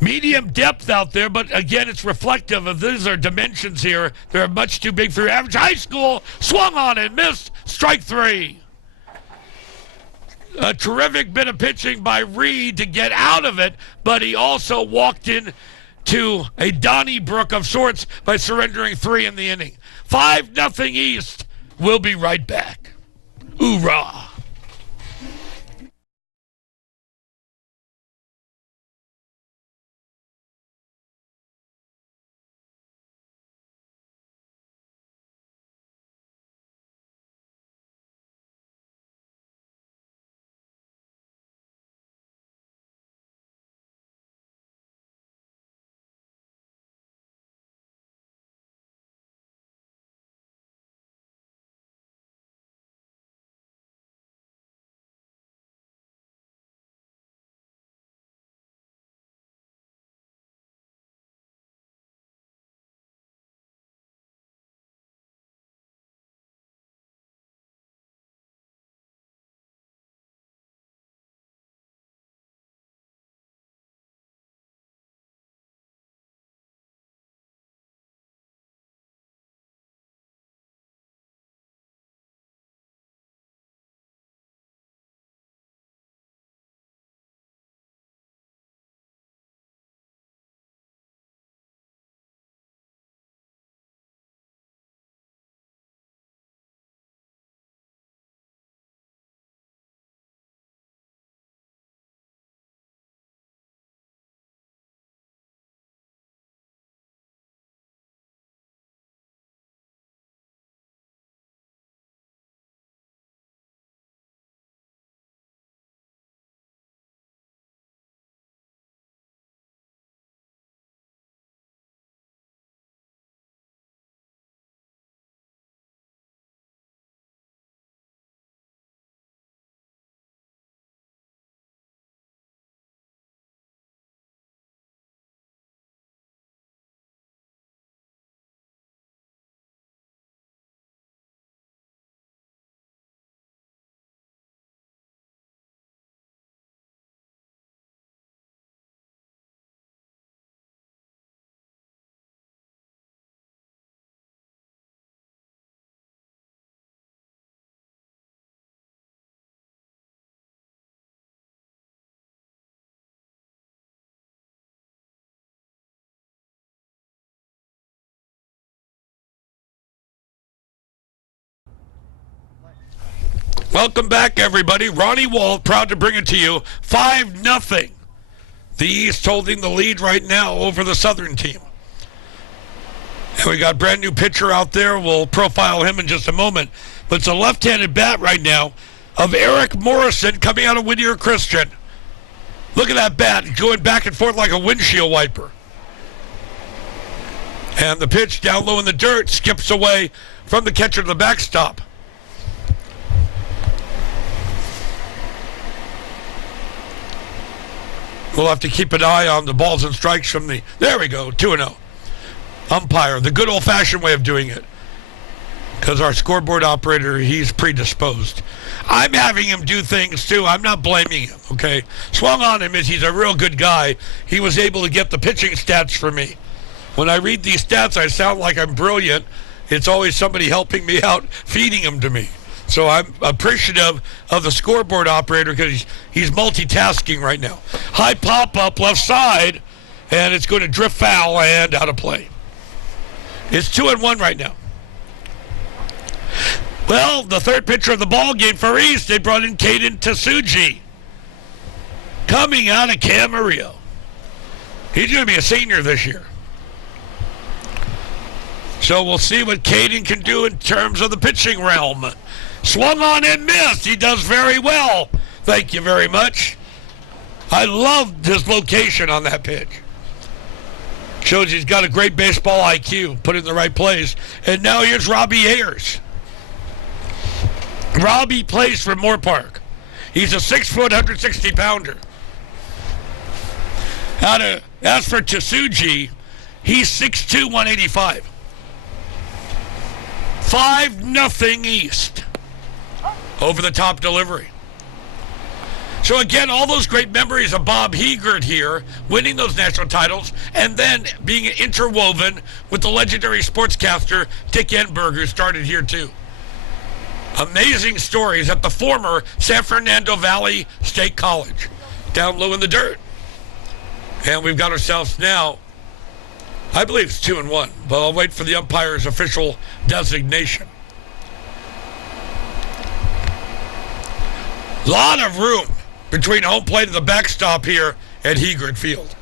Medium depth out there, but again, it's reflective of these are dimensions here. They're much too big for your average high school. Swung on and missed. Strike 3. A terrific bit of pitching by Reed to get out of it, but he also walked in to a Donnybrook of sorts by surrendering 3 in the inning. 5-0 East. We'll be right back. Hoorah. Welcome back, everybody. Ronnie Wall, proud to bring it to you. 5-0. The East holding the lead right now over the Southern team. And we got a brand new pitcher out there. We'll profile him in just a moment. But it's a left-handed bat right now of Eric Morrison coming out of Whittier Christian. Look at that bat going back and forth like a windshield wiper. And the pitch down low in the dirt skips away from the catcher to the backstop. We'll have to keep an eye on the balls and strikes from the... There we go, 2-0. Umpire, the good old-fashioned way of doing it. Because our scoreboard operator, he's predisposed. I'm having him do things, too. I'm not blaming him, okay? Swung on him is he's a real good guy. He was able to get the pitching stats for me. When I read these stats, I sound like I'm brilliant. It's always somebody helping me out, feeding them to me. So I'm appreciative of the scoreboard operator because he's multitasking right now. High pop-up left side, and it's going to drift foul and out of play. It's 2-1 right now. Well, the third pitcher of the ball game for East, they brought in Caden Tasuji. Coming out of Camarillo. He's going to be a senior this year. So we'll see what Caden can do in terms of the pitching realm. Swung on and missed. He does very well. Thank you very much. I loved his location on that pitch. Shows he's got a great baseball IQ, put in the right place. And now here's Robbie Ayers. Robbie plays for Moorpark. He's a 6-foot, 160-pounder. As for Tasuji, he's 6'2", 185. 5-0 East. Over the top delivery. So again, all those great memories of Bob Heegert here, winning those national titles, and then being interwoven with the legendary sportscaster Dick Enberg, who started here too. Amazing stories at the former San Fernando Valley State College, down low in the dirt. And we've got ourselves now, I believe it's 2-1, but I'll wait for the umpire's official designation. Lot of room between home plate and the backstop here at Heegert Field.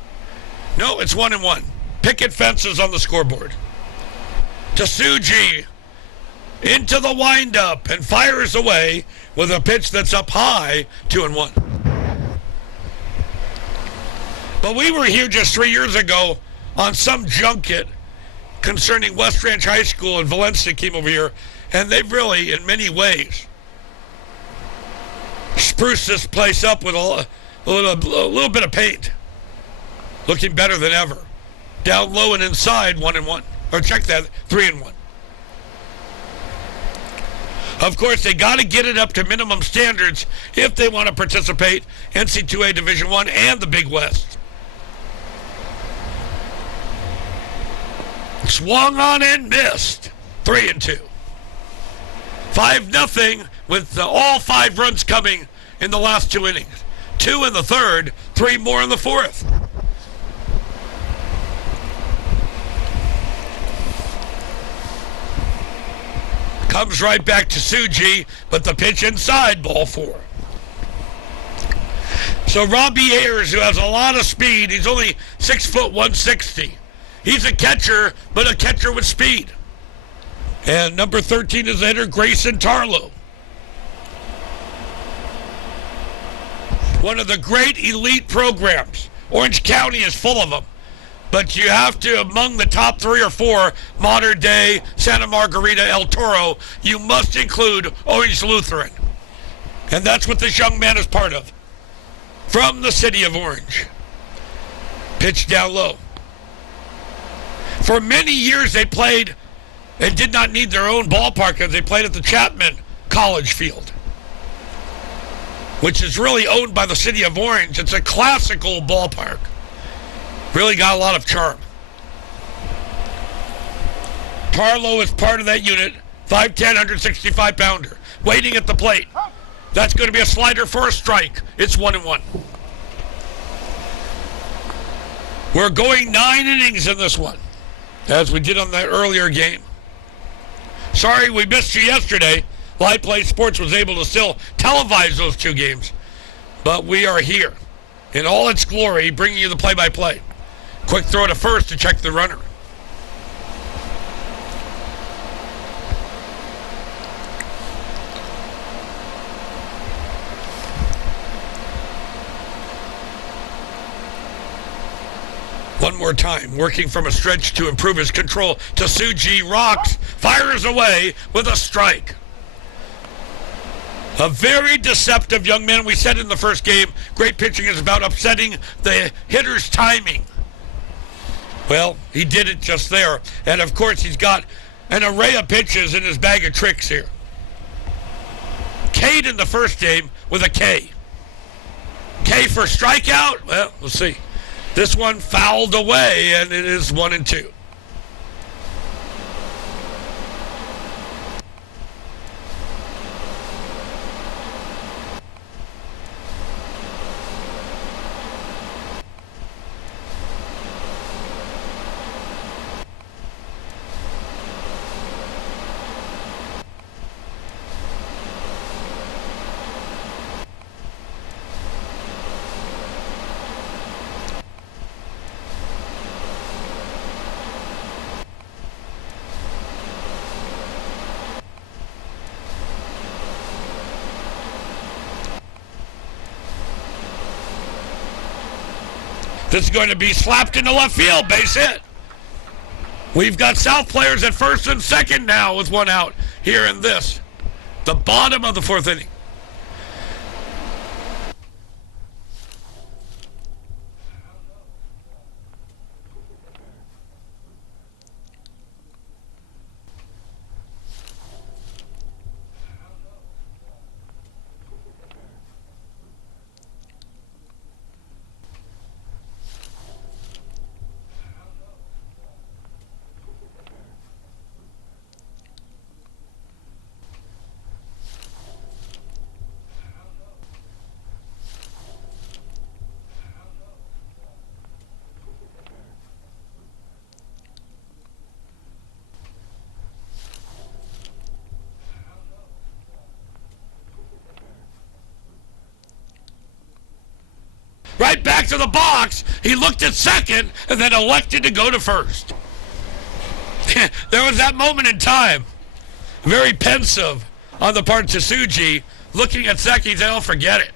No, it's 1-1. Picket fences on the scoreboard. Tasuji into the windup and fires away with a pitch that's up high, 2-1. But we were here just 3 years ago on some junket concerning West Ranch High School, and Valencia came over here, and they've really, in many ways, spruce this place up with a little bit of paint. Looking better than ever. Down low and inside, 1-1. Or check that, 3-1. Of course, they got to get it up to minimum standards if they want to participate in NC2A Division I and the Big West. Swung on and missed. 3-2. 5-0 with all 5 runs coming in the last 2 innings. 2 in the third, 3 more in the fourth. Comes right back to Suji, but the pitch inside, ball 4. So Robbie Ayers, who has a lot of speed, he's only 6 foot 160. He's a catcher, but a catcher with speed. And number 13 is the hitter, Graysen Tarlow. One of the great elite programs. Orange County is full of them. But you have to, among the top 3 or 4, modern day, Santa Margarita, El Toro, you must include Orange Lutheran. And that's what this young man is part of. From the city of Orange. Pitch down low. For many years they played and did not need their own ballpark as they played at the Chapman College Field, which is really owned by the city of Orange. It's a classical ballpark. Really got a lot of charm. Tarlow is part of that unit, 5'10", 165-pounder, waiting at the plate. That's going to be a slider for a strike. It's 1-1. We're going 9 innings in this one, as we did on that earlier game. Sorry we missed you yesterday. LivePlay Sports was able to still televise those two games. But we are here in all its glory, bringing you the play-by-play. Quick throw to first to check the runner. One more time, working from a stretch to improve his control. Tsuji rocks, fires away with a strike. A very deceptive young man. We said in the first game, great pitching is about upsetting the hitter's timing. Well, he did it just there. And of course, he's got an array of pitches in his bag of tricks here. K'd in the first game with a K. K for strikeout? Well, we'll see. This one fouled away, and it is 1-2. This is going to be slapped into left field, base hit. We've got South players at first and second now with one out here in this, the bottom of the fourth inning. Right back to the box. He looked at second and then elected to go to first. There was that moment in time. Very pensive on the part of Tsuji. Looking at second, he said, "Oh, forget it.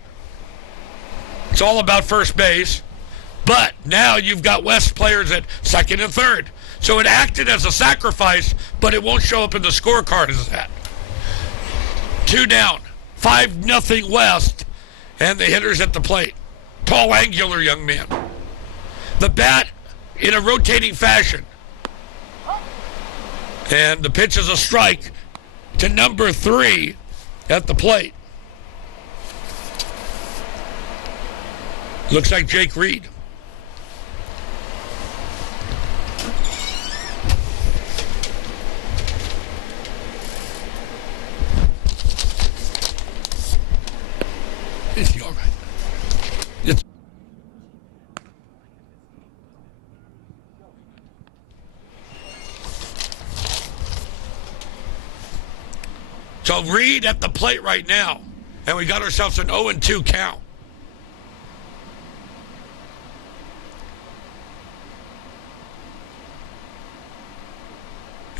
It's all about first base." But now you've got West players at second and third. So it acted as a sacrifice, but it won't show up in the scorecard as that. 2 down, 5-0 West, and the hitter's at the plate. Tall, angular young man. The bat in a rotating fashion. And the pitch is a strike to number 3 at the plate. Looks like Jake Reed. Is he all right? It's so Reed at the plate right now, and we got ourselves an 0-2 count.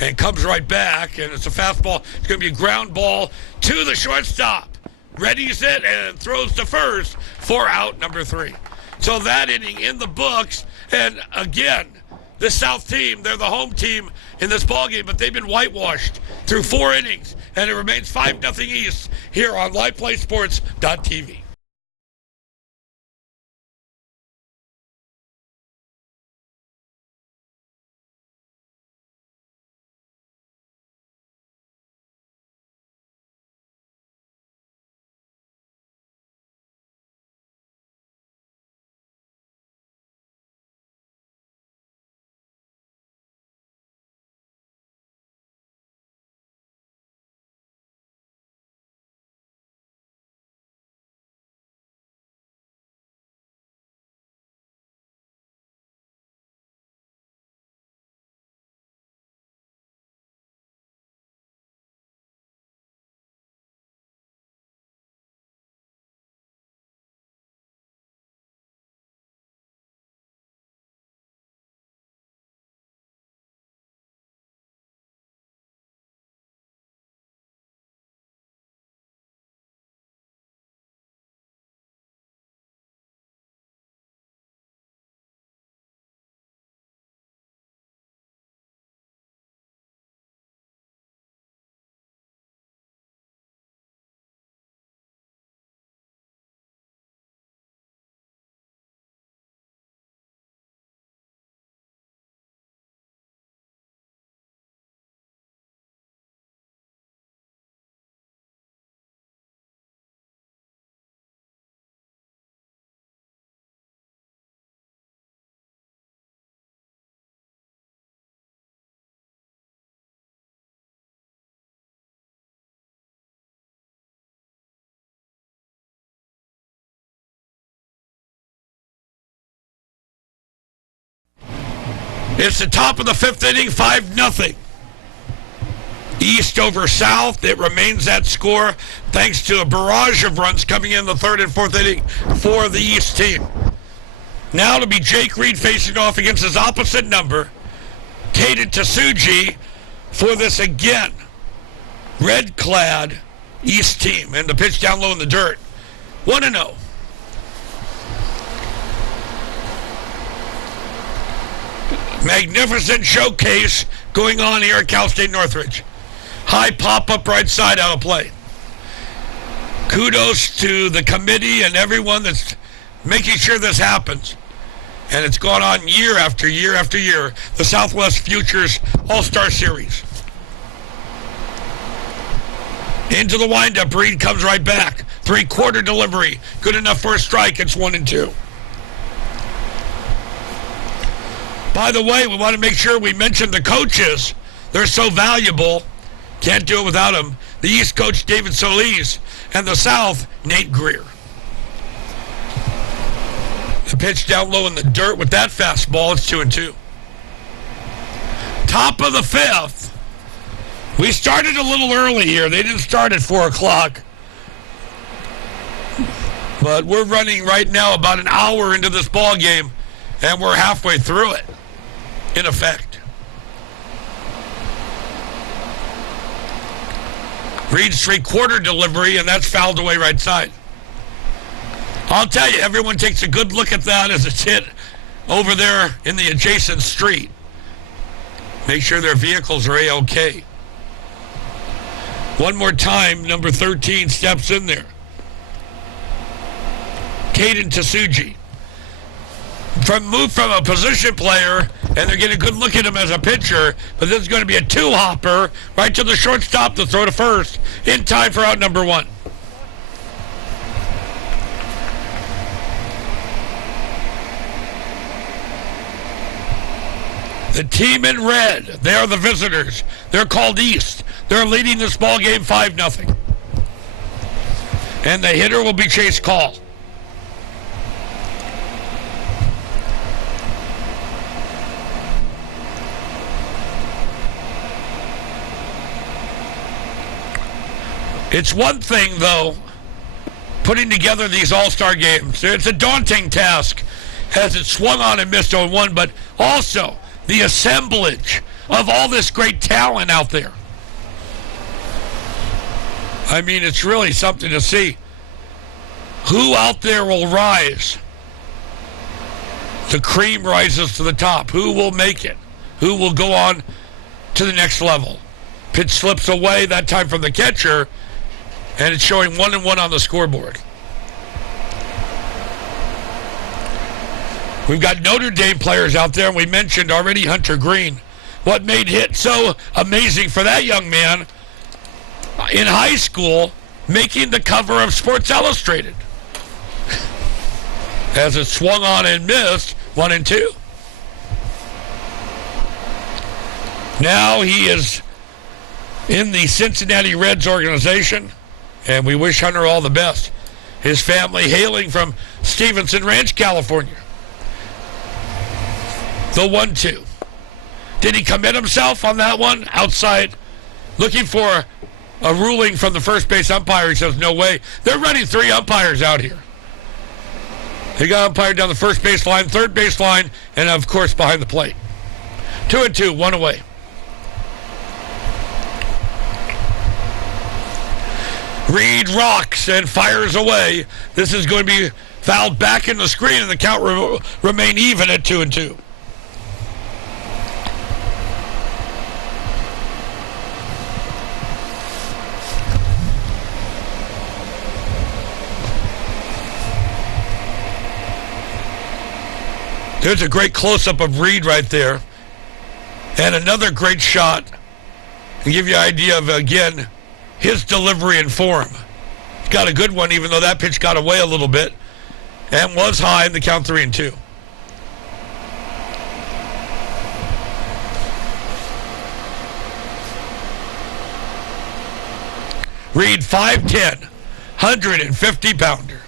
And comes right back, and it's a fastball. It's going to be a ground ball to the shortstop. Readies it and throws to first for out number 3. So that inning in the books. And again, the South team, they're the home team in this ballgame, but they've been whitewashed through 4 innings. And it remains 5-0 East here on LivePlaySports.tv. It's the top of the fifth inning, 5-0. East over South. It remains that score thanks to a barrage of runs coming in the third and fourth inning for the East team. Now it'll be Jake Reed facing off against his opposite number, Caden Tasuji, for this again red-clad East team. And the pitch down low in the dirt. 1-0. Magnificent showcase going on here at Cal State Northridge. High pop-up right side out of play. Kudos to the committee and everyone that's making sure this happens. And it's gone on year after year after year. The Southwest Futures All-Star Series. Into the windup. Reed comes right back. Three-quarter delivery. Good enough for a strike. It's 1-2. By the way, we want to make sure we mention the coaches. They're so valuable. Can't do it without them. The East coach, David Soliz, and the South, Nate Greer. The pitch down low in the dirt with that fastball. It's 2-2. Top of the fifth. We started a little early here. They didn't start at 4 o'clock. But we're running right now about an hour into this ball game, and we're halfway through it, in effect. Reed's three-quarter delivery, and that's fouled away right side. I'll tell you, everyone takes a good look at that as it's hit over there in the adjacent street. Make sure their vehicles are A-OK. One more time, number 13 steps in there. Caden Tasuji. Moved from a position player, and they're getting a good look at him as a pitcher, but this is going to be a two-hopper right to the shortstop to throw to first in time for out number 1. The team in red, they are the visitors. They're called East. They're leading this ball game 5-0. And the hitter will be Chase Call. It's one thing, though, putting together these all-star games. It's a daunting task as it swung on and missed on 1, but also the assemblage of all this great talent out there. I mean, it's really something to see. Who out there will rise? The cream rises to the top. Who will make it? Who will go on to the next level? Pitch slips away, that time from the catcher, and it's showing 1-1 on the scoreboard. We've got Notre Dame players out there, and we mentioned already Hunter Green. What made it so amazing for that young man in high school, making the cover of Sports Illustrated. As it swung on and missed, 1-2. Now he is in the Cincinnati Reds organization, and we wish Hunter all the best. His family hailing from Stevenson Ranch, California. The 1-2. Did he commit himself on that one? Outside, looking for a ruling from the first base umpire. He says, no way. They're running 3 umpires out here. They got umpire down the first base line, third base line, and of course behind the plate. 2-2, 1 away. Reed rocks and fires away. This is going to be fouled back in the screen, and the count remain even at 2-2. There's a great close-up of Reed right there. And another great shot to give you an idea of, again, his delivery and form. He's got a good one, even though that pitch got away a little bit and was high in the count 3-2. Reed, 5'10", 150-pounder.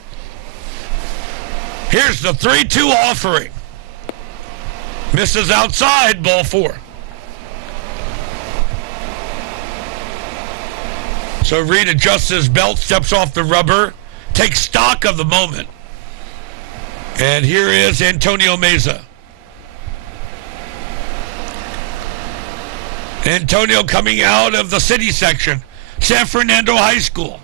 Here's the 3-2 offering. Misses outside, ball 4. So Reed adjusts his belt, steps off the rubber, takes stock of the moment. And here is Antonio Meza. Antonio coming out of the city section, San Fernando High School.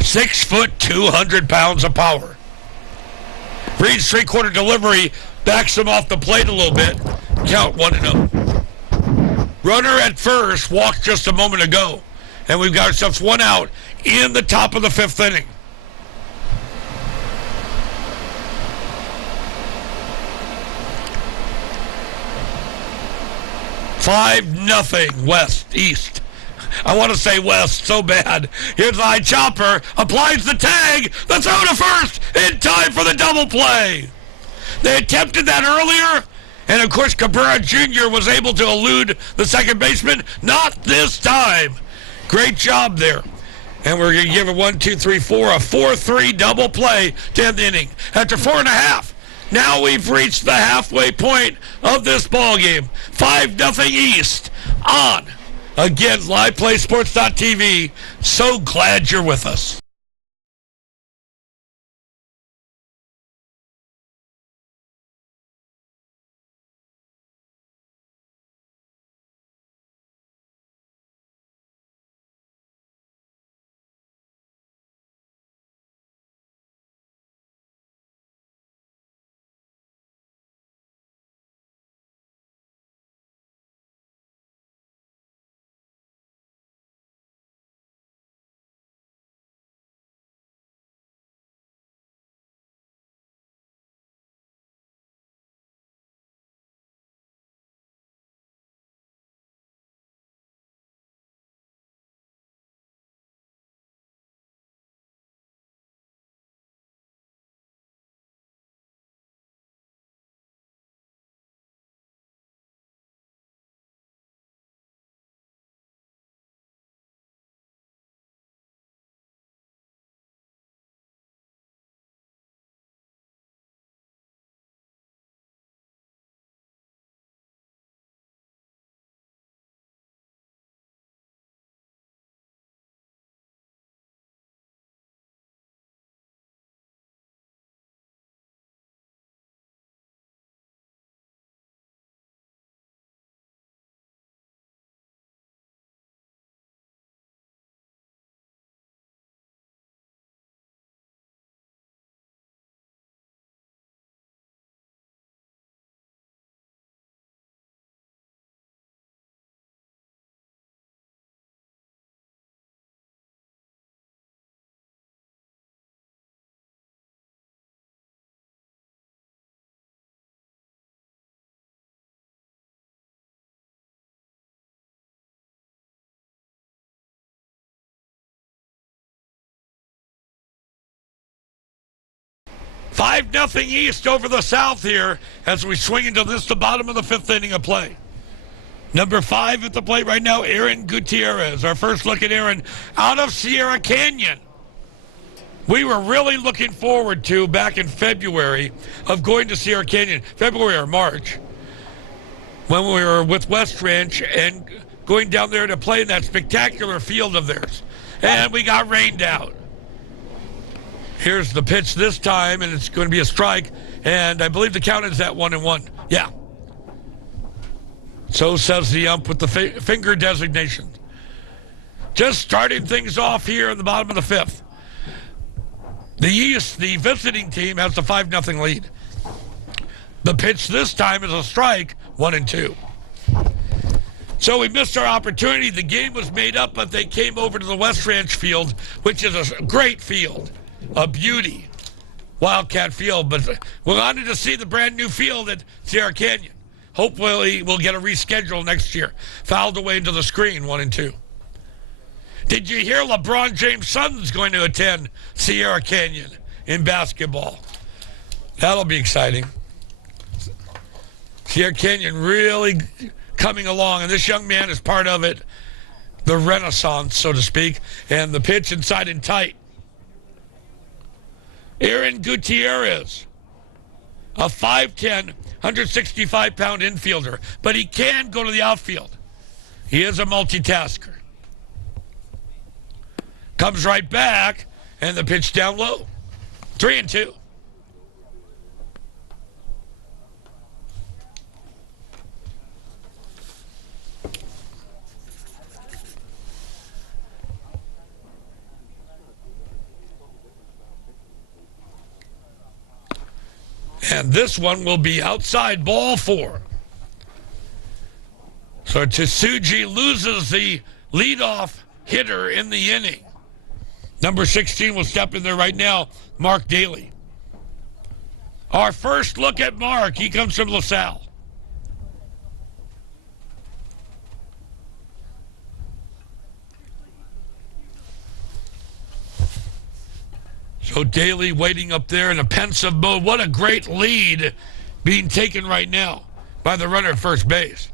6 foot, 200 pounds of power. Reed's three-quarter delivery backs him off the plate a little bit. Count 1-0. Runner at first walked just a moment ago, and we've got ourselves one out in the top of the 5th inning. $5-0 West, East. I want to say West so bad. Here's the high chopper, applies the tag, the throw to first, in time for the double play. They attempted that earlier, and of course Cabrera Jr. was able to elude the second baseman. Not this time. Great job there. And we're going to give it 1, 2, 3, 4, a 4-3 double play, 10th inning. After 4.5, now we've reached the halfway point of this ball game. 5-0 East on, again, LivePlaySports.tv. So glad you're with us. Five nothing East over the South here as we swing into the bottom of the 5th inning of play. Number 5 at the plate right now, Aaron Gutierrez. Our first look at Aaron out of Sierra Canyon. We were really looking forward to, back in February, of going to Sierra Canyon, February or March, when we were with West Ranch and going down there to play in that spectacular field of theirs. And we got rained out. Here's the pitch this time, and it's going to be a strike. And I believe the count is at 1-1. Yeah. So says the ump with the finger designation. Just starting things off here in the bottom of the 5th. The East, the visiting team, has the 5-0 lead. The pitch this time is a strike, 1-2. So we missed our opportunity. The game was made up, but they came over to the West Ranch field, which is a great field. A beauty, Wildcat field, but we wanted to see the brand new field at Sierra Canyon. Hopefully we'll get a reschedule next year. Fouled away into the screen, 1-2. Did you hear LeBron James' son's going to attend Sierra Canyon in basketball? That'll be exciting. Sierra Canyon really coming along, and this young man is part of it, the renaissance, so to speak, and the pitch inside and tight. Aaron Gutierrez a 5'10", 165-pound infielder, but he can go to the outfield. He is a multitasker. Comes right back, and the pitch down low. 3-2. And this one will be outside, ball 4. So Tsuji loses the leadoff hitter in the inning. Number 16 will step in there right now, Mark Daly. Our first look at Mark. He comes from LaSalle. So Daly waiting up there in a pensive mode. What a great lead being taken right now by the runner at first base.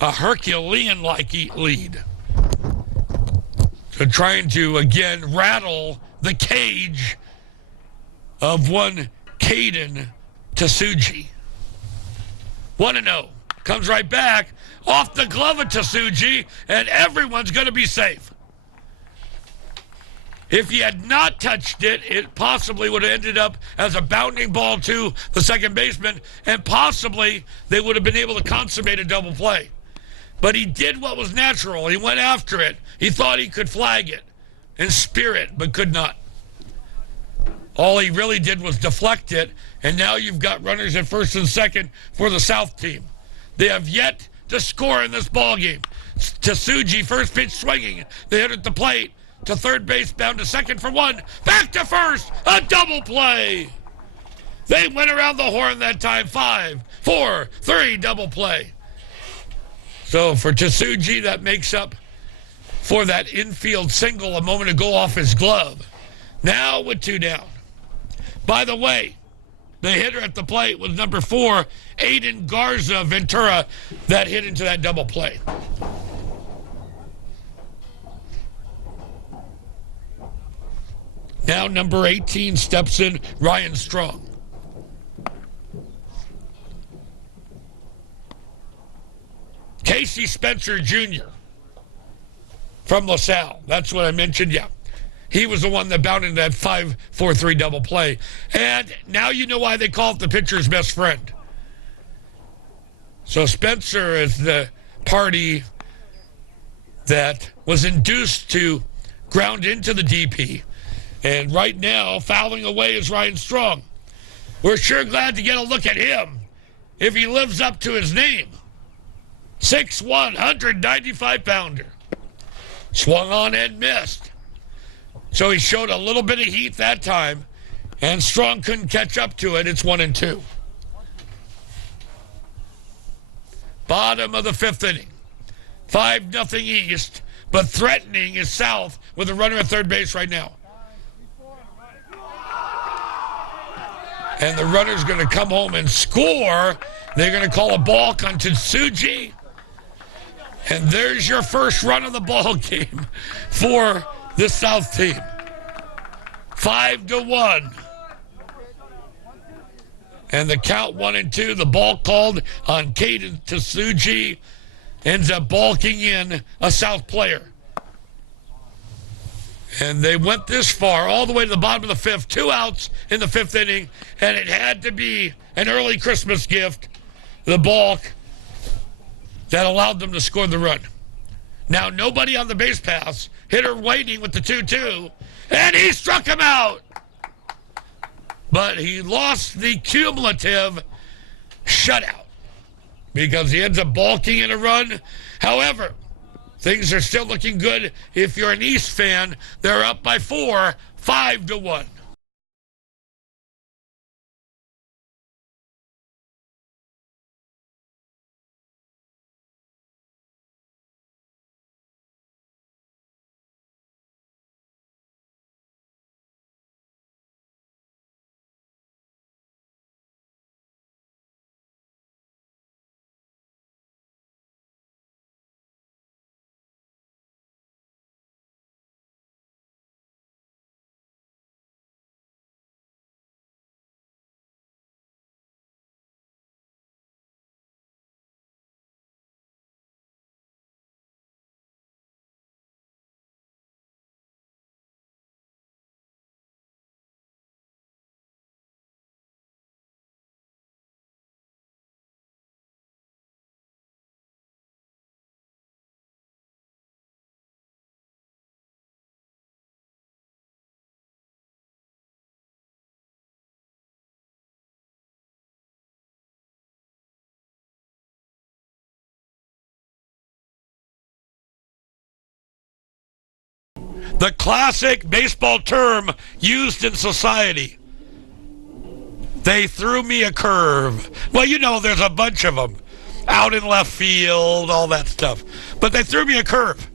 A Herculean-like lead. So trying to, again, rattle the cage of one Caden Tsuji. 1-0. Comes right back off the glove of Tsuji, and everyone's going to be safe. If he had not touched it, it possibly would have ended up as a bounding ball to the second baseman, and possibly they would have been able to consummate a double play. But he did what was natural. He went after it. He thought he could flag it and spear it, but could not. All he really did was deflect it, and now you've got runners at first and second for the South team. They have yet to score in this ballgame. Tsuji, first pitch swinging. They hit at the plate. To third base, bound to second for 1. Back to first, a double play. They went around the horn that time. 5, 4, 3, double play. So for Tsuji, that makes up for that infield single a moment ago off his glove. Now with 2 down. By the way, the hitter at the plate was number 4, Aiden Garza Ventura, that hit into that double play. Now number 18 steps in, Ryan Strong. Casey Spencer Jr. from LaSalle. That's what I mentioned, yeah. He was the one that bounded that 5-4-3 double play. And now you know why they call it the pitcher's best friend. So Spencer is the party that was induced to ground into the DP. And right now, fouling away is Ryan Strong. We're sure glad to get a look at him if he lives up to his name. 6'1", 195-pounder. Swung on and missed. So he showed a little bit of heat that time, and Strong couldn't catch up to it. It's 1-2. Bottom of the 5th inning. 5-0 East, but threatening is South with a runner at third base right now. And the runner's going to come home and score. They're going to call a balk on Tsuji. And there's your first run of the ball game for the South team. 5-1. And the count 1-2. The ball called on Caden Tsuji ends up balking in a South player. And they went this far, all the way to the bottom of the 5th, 2 outs in the 5th inning, and it had to be an early Christmas gift, the balk, that allowed them to score the run. Now nobody on the base pass, hitter waiting with the 2-2, and he struck him out. But he lost the cumulative shutout because he ends up balking in a run. However, things are still looking good. If you're an East fan, they're up by 4, 5-1. The classic baseball term used in society. They threw me a curve. Well, you know, there's a bunch of them. Out in left field, all that stuff. But they threw me a curve.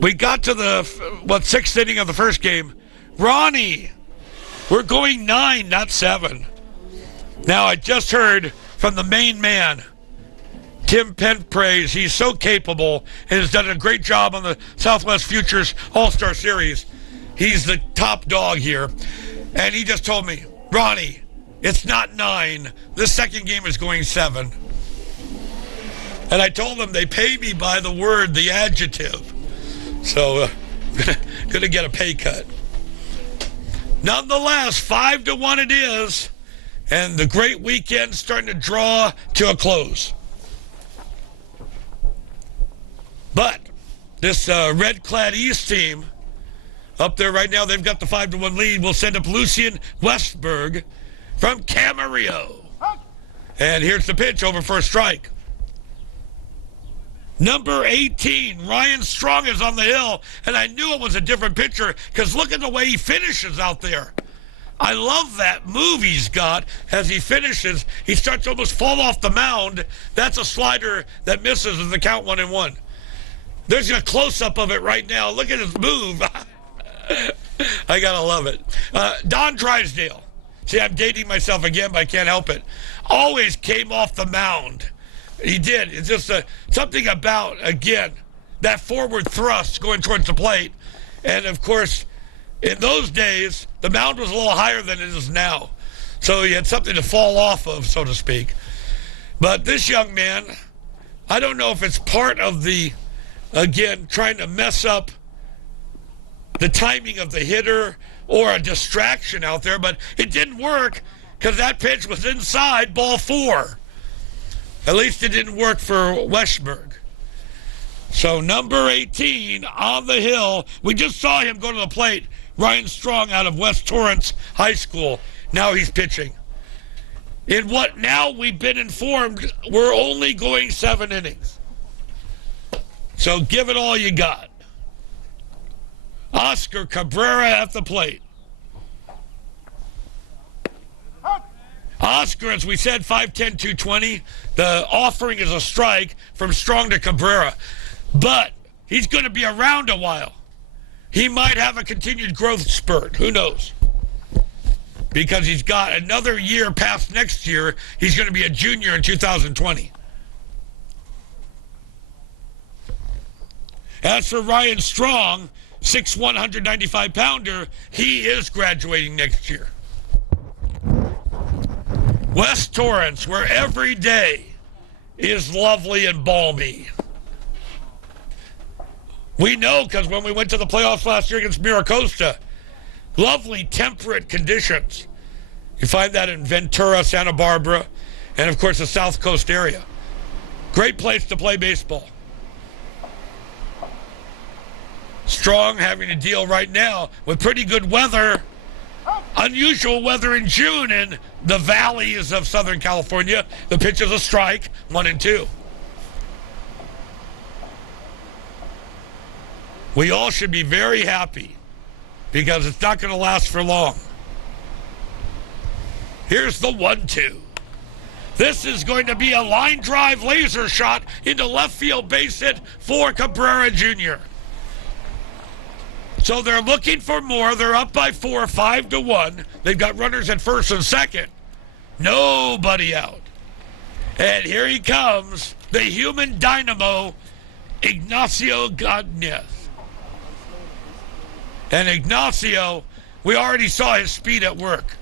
We got to the, sixth inning of the first game. Ronnie, we're going 9, not 7. Now, I just heard from the main man, Tim Penpraise. He's so capable and has done a great job on the Southwest Futures All-Star Series. He's the top dog here. And he just told me, Ronnie, it's not 9. This second game is going 7. And I told them they pay me by the word, the adjective. So, going to get a pay cut. Nonetheless, 5-1 it is. And the great weekend starting to draw to a close. But this red-clad East team up there right now, they've got the 5-1 lead. We'll send up Lucian Westberg from Camarillo. And here's the pitch over for a strike. Number 18, Ryan Strong is on the hill, and I knew it was a different pitcher because look at the way he finishes out there. I love that move he's got as he finishes. He starts to almost fall off the mound. That's a slider that misses in the count 1-1. There's a close-up of it right now. Look at his move. I got to love it. Don Drysdale. See, I'm dating myself again, but I can't help it. Always came off the mound. He did. It's just something about, again, that forward thrust going towards the plate. And, of course, in those days, the mound was a little higher than it is now. So he had something to fall off of, so to speak. But this young man, I don't know if it's part of the, again, trying to mess up the timing of the hitter or a distraction out there, but it didn't work because that pitch was inside ball 4. At least it didn't work for Westberg. So number 18 on the hill. We just saw him go to the plate. Ryan Strong out of West Torrance High School. Now he's pitching. In what now we've been informed, we're only going 7 innings. So give it all you got. Oscar Cabrera at the plate. Oscar, as we said, 5'10", 220. The offering is a strike from Strong to Cabrera. But he's going to be around a while. He might have a continued growth spurt. Who knows? Because he's got another year past next year. He's going to be a junior in 2020. As for Ryan Strong, 6'1", 195-pounder, he is graduating next year. West Torrance, where every day is lovely and balmy. We know because when we went to the playoffs last year against Miracosta, lovely temperate conditions. You find that in Ventura, Santa Barbara, and of course the South Coast area. Great place to play baseball. Strong having to deal right now with pretty good weather. Unusual weather in June in the valleys of Southern California. The pitch is a strike, 1-2. We all should be very happy because it's not going to last for long. Here's the 1-2. This is going to be a line drive laser shot into left field base hit for Cabrera Jr. So they're looking for more. They're up by 4, 5-1. They've got runners at first and second. Nobody out. And here he comes, the human dynamo, Ignacio Godinez. And Ignacio, we already saw his speed at work.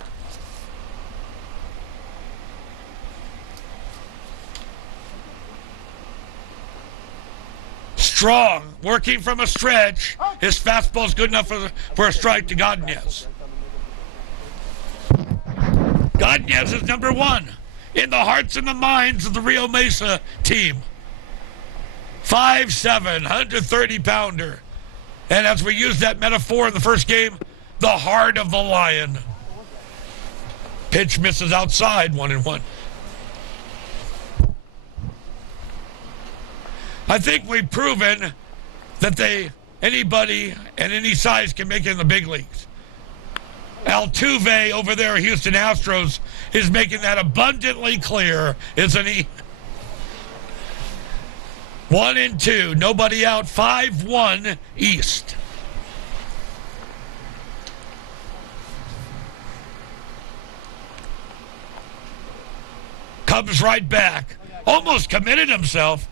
Strong, working from a stretch. His fastball's good enough for a strike to Godinez. Godinez is number 1 in the hearts and the minds of the Rio Mesa team. 5'7", 130-pounder. And as we used that metaphor in the first game, the heart of the lion. Pitch misses outside, 1-1. I think we've proven that they anybody and any size can make it in the big leagues. Altuve over there, Houston Astros, is making that abundantly clear, isn't he? 1-2, nobody out, 5-1 East. Comes right back. Almost committed himself.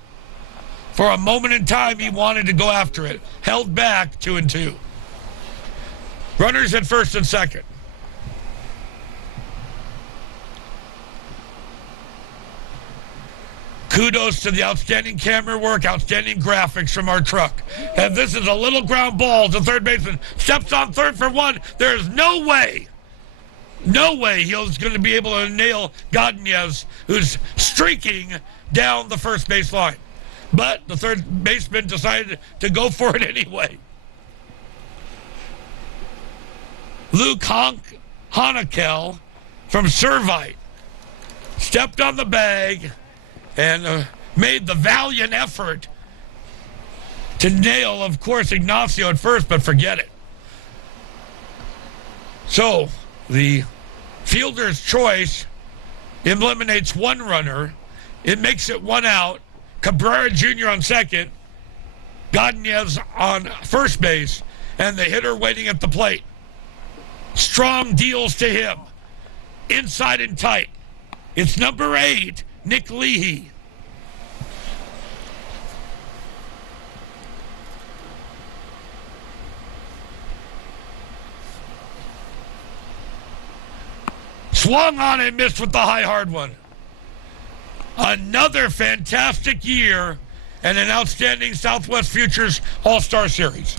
For a moment in time, he wanted to go after it. Held back, 2-2. Runners at first and second. Kudos to the outstanding camera work, outstanding graphics from our truck. And this is a little ground ball to third baseman. Steps on third for one. There's no way he's going to be able to nail Godinez, who's streaking down the first base line. But the third baseman decided to go for it anyway. Luke Honekel from Servite stepped on the bag and made the valiant effort to nail, of course, Ignacio at first, but forget it. So the fielder's choice eliminates one runner. It makes it one out. Cabrera Jr. on second. Godinez on first base. And the hitter waiting at the plate. Strong deals to him. Inside and tight. It's number 8, Nick Leahy. Swung on and missed with the high hard one. Another fantastic year and an outstanding Southwest Futures All-Star Series.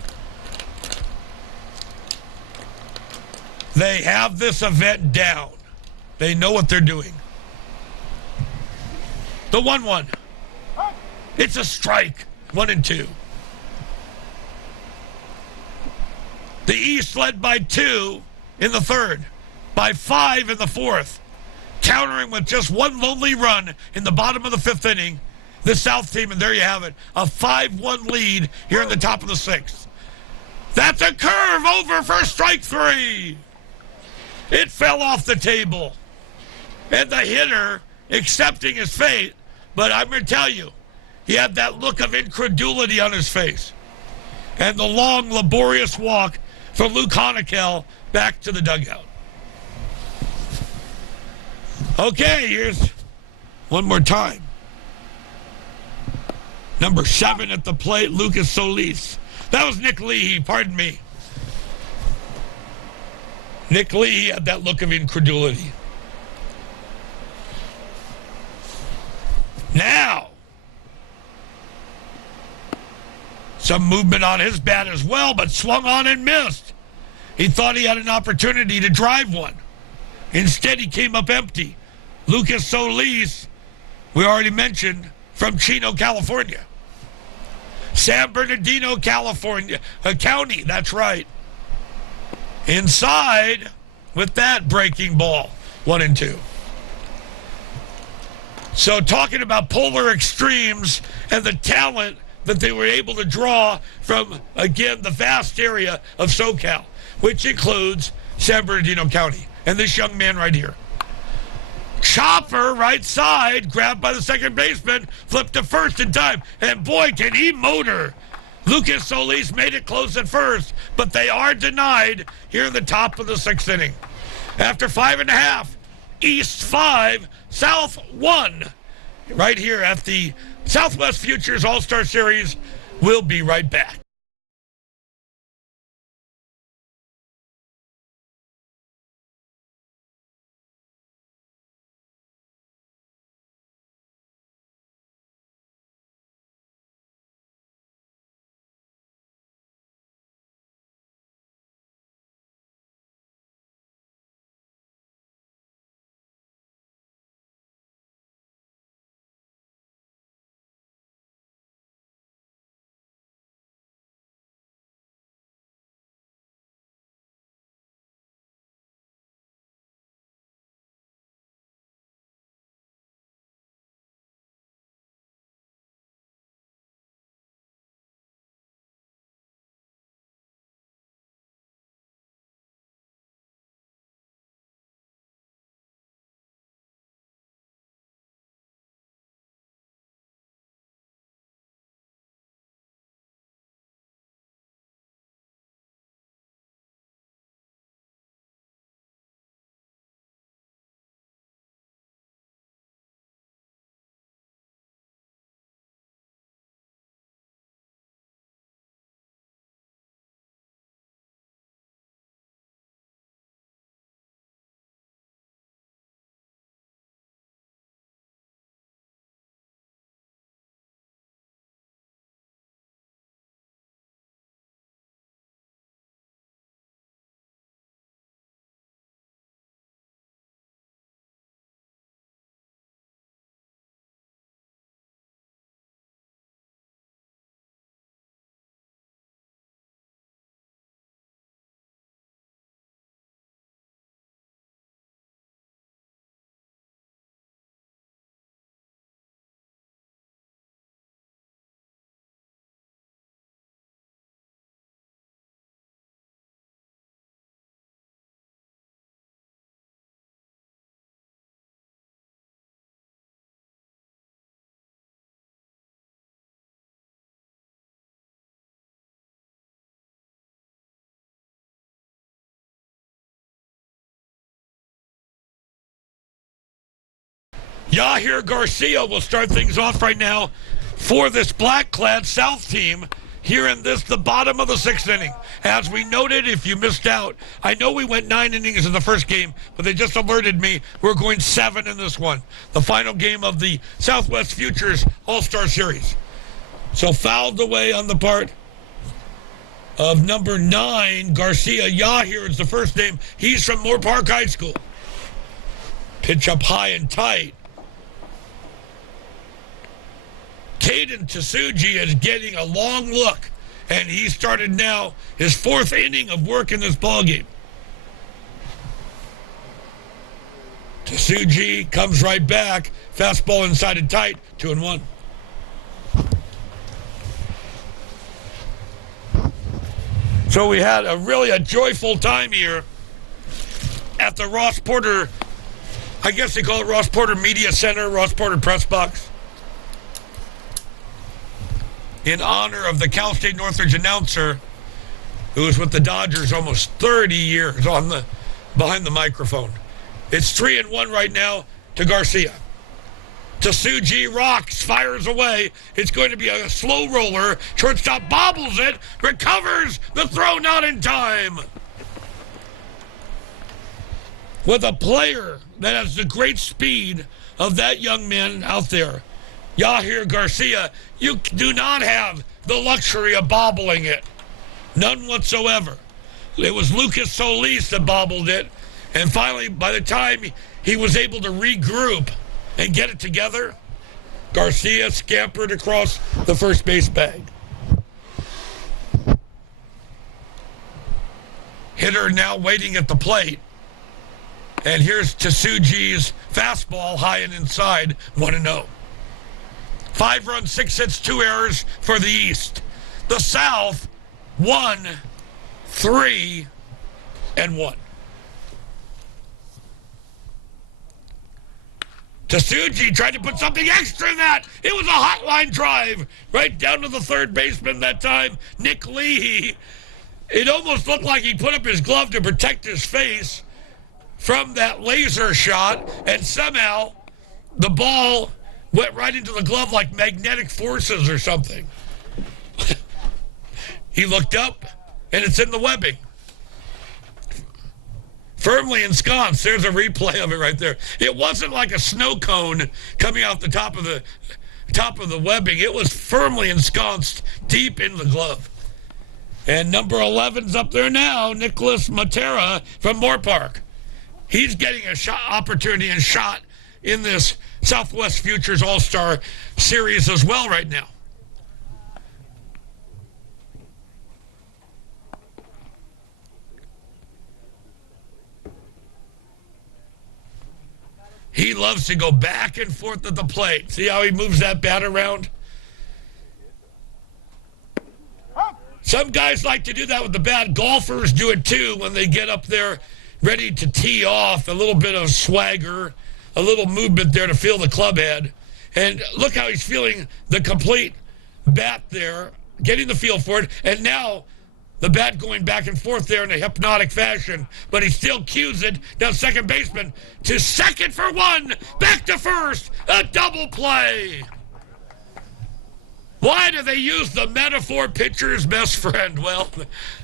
They have this event down. They know what they're doing. The 1-1. It's a strike. 1-2. The East led by 2 in the third, by 5 in the fourth. Countering with just one lonely run in the bottom of the fifth inning. The South team, and there you have it, a 5-1 lead here in the top of the sixth. That's a curve over for strike 3. It fell off the table. And the hitter accepting his fate. But I'm going to tell you, he had that look of incredulity on his face. And the long, laborious walk for Luke Honekel back to the dugout. Okay, here's one more time. Number 7 at the plate, Lucas Soliz. That was Nick Leahy, pardon me. Nick Leahy had that look of incredulity. Now, some movement on his bat as well, but swung on and missed. He thought he had an opportunity to drive one. Instead, he came up empty. Lucas Soliz, we already mentioned, from Chino, California. San Bernardino, California, County, that's right. Inside with that breaking ball, 1-2. So talking about polar extremes and the talent that they were able to draw from, again, the vast area of SoCal, which includes San Bernardino County. And this young man right here. Chopper, right side, grabbed by the second baseman, flipped to first in time. And boy, can he motor. Lucas Soliz made it close at first, but they are denied here in the top of the sixth inning. After 5.5, East 5, South 1. Right here at the Southwest Futures All-Star Series. We'll be right back. Yahir Garcia will start things off right now for this black-clad South team here in the bottom of the 6th inning. As we noted, if you missed out, I know we went 9 innings in the first game, but they just alerted me we're going 7 in this one, the final game of the Southwest Futures All-Star Series. So fouled away on the part of number 9, Garcia. Yahir is the first name. He's from Moorpark High School. Pitch up high and tight. Caden Tasuji is getting a long look, and he started now his 4th inning of work in this ballgame. Tasuji comes right back. Fastball inside and tight, 2-1. So we had a joyful time here at the Ross Porter, I guess they call it Ross Porter Media Center, Ross Porter Press Box, in honor of the Cal State Northridge announcer who was with the Dodgers almost 30 years behind the microphone. It's 3-1 right now to Garcia. Tasuji rocks, fires away. It's going to be a slow roller. Shortstop bobbles it, recovers, the throw not in time. With a player that has the great speed of that young man out there, Yahir Garcia, you do not have the luxury of bobbling it. None whatsoever. It was Lucas Soliz that bobbled it, and finally, by the time he was able to regroup and get it together, Garcia scampered across the first base bag. Hitter now waiting at the plate. And here's Tasuji's fastball high and inside, 1-0. 5 runs, 6 hits, 2 errors for the East. The South, 1, 3, and 1. Tasuji tried to put something extra in that. It was a hotline drive right down to the third baseman that time, Nick Lee. It almost looked like he put up his glove to protect his face from that laser shot, and somehow the ball went right into the glove like magnetic forces or something. He looked up, and it's in the webbing. Firmly ensconced. There's a replay of it right there. It wasn't like a snow cone coming out the top of the webbing. It was firmly ensconced deep in the glove. And number 11's up there now, Nicholas Matera from Moorpark. He's getting a opportunity and shot in this Southwest Futures All-Star Series as well right now. He loves to go back and forth at the plate. See how he moves that bat around? Some guys like to do that with the bat. Golfers do it too when they get up there ready to tee off. A little bit of swagger, a little movement there to feel the club head. And look how he's feeling the complete bat there, getting the feel for it. And now the bat going back and forth there in a hypnotic fashion, but he still cues it. Now second baseman to second for 1, back to first, a double play. Why do they use the metaphor pitcher's best friend? Well,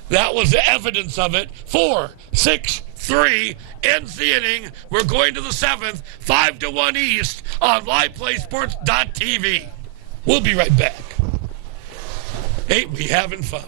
that was the evidence of it. 4, 6, 3 ends the inning. We're going to the 7th, 5-1 East on LivePlaySports.tv. We'll be right back. Ain't we having fun?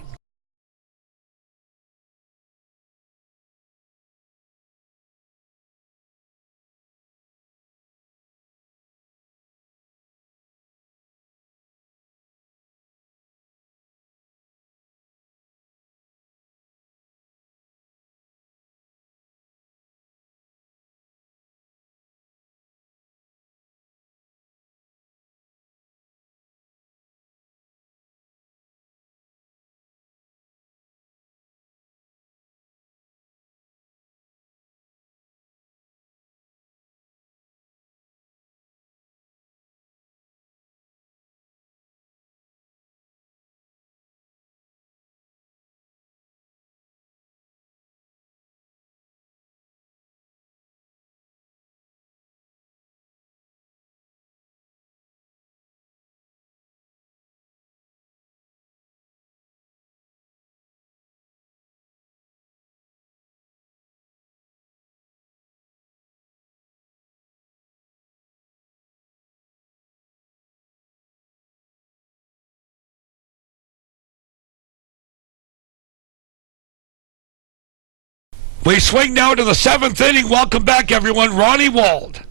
We swing now to the 7th inning. Welcome back, everyone. Ronnie Wald,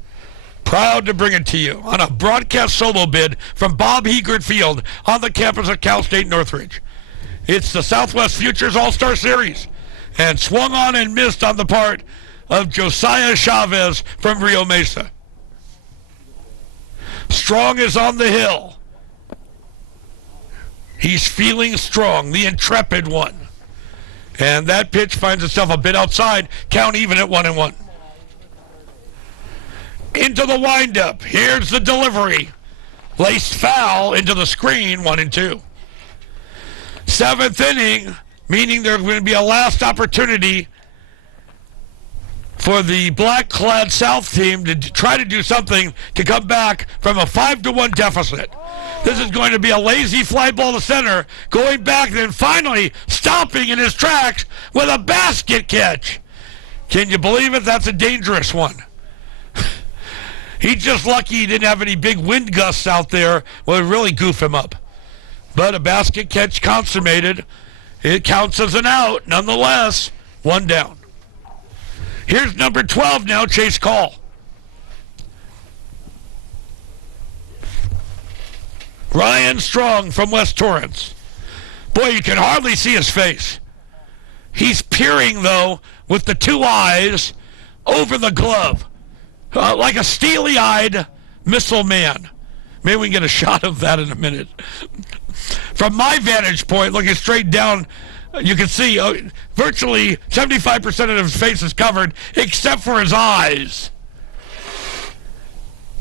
proud to bring it to you on a broadcast solo bid from Bob Heegert Field on the campus of Cal State Northridge. It's the Southwest Futures All-Star Series, and swung on and missed on the part of Josiah Chavez from Rio Mesa. Strong is on the hill. He's feeling strong, the intrepid one. And that pitch finds itself a bit outside, count even at 1-1. Into the windup. Here's the delivery. Laced foul into the screen, 1-2. 7th inning, meaning there's going to be a last opportunity for the black-clad South team to try to do something to come back from a 5-1 deficit. This is going to be a lazy fly ball to center, going back and then finally stopping in his tracks with a basket catch. Can you believe it? That's a dangerous one. He's just lucky he didn't have any big wind gusts out there. Well, it really goof him up. But a basket catch consummated. It counts as an out. Nonetheless, 1 down. Here's number 12 now, Chase Call. Ryan Strong from West Torrance. Boy, you can hardly see his face. He's peering, though, with the 2 eyes over the glove. Like a steely-eyed missile man. Maybe we can get a shot of that in a minute. From my vantage point, looking straight down, you can see virtually 75% of his face is covered, except for his eyes.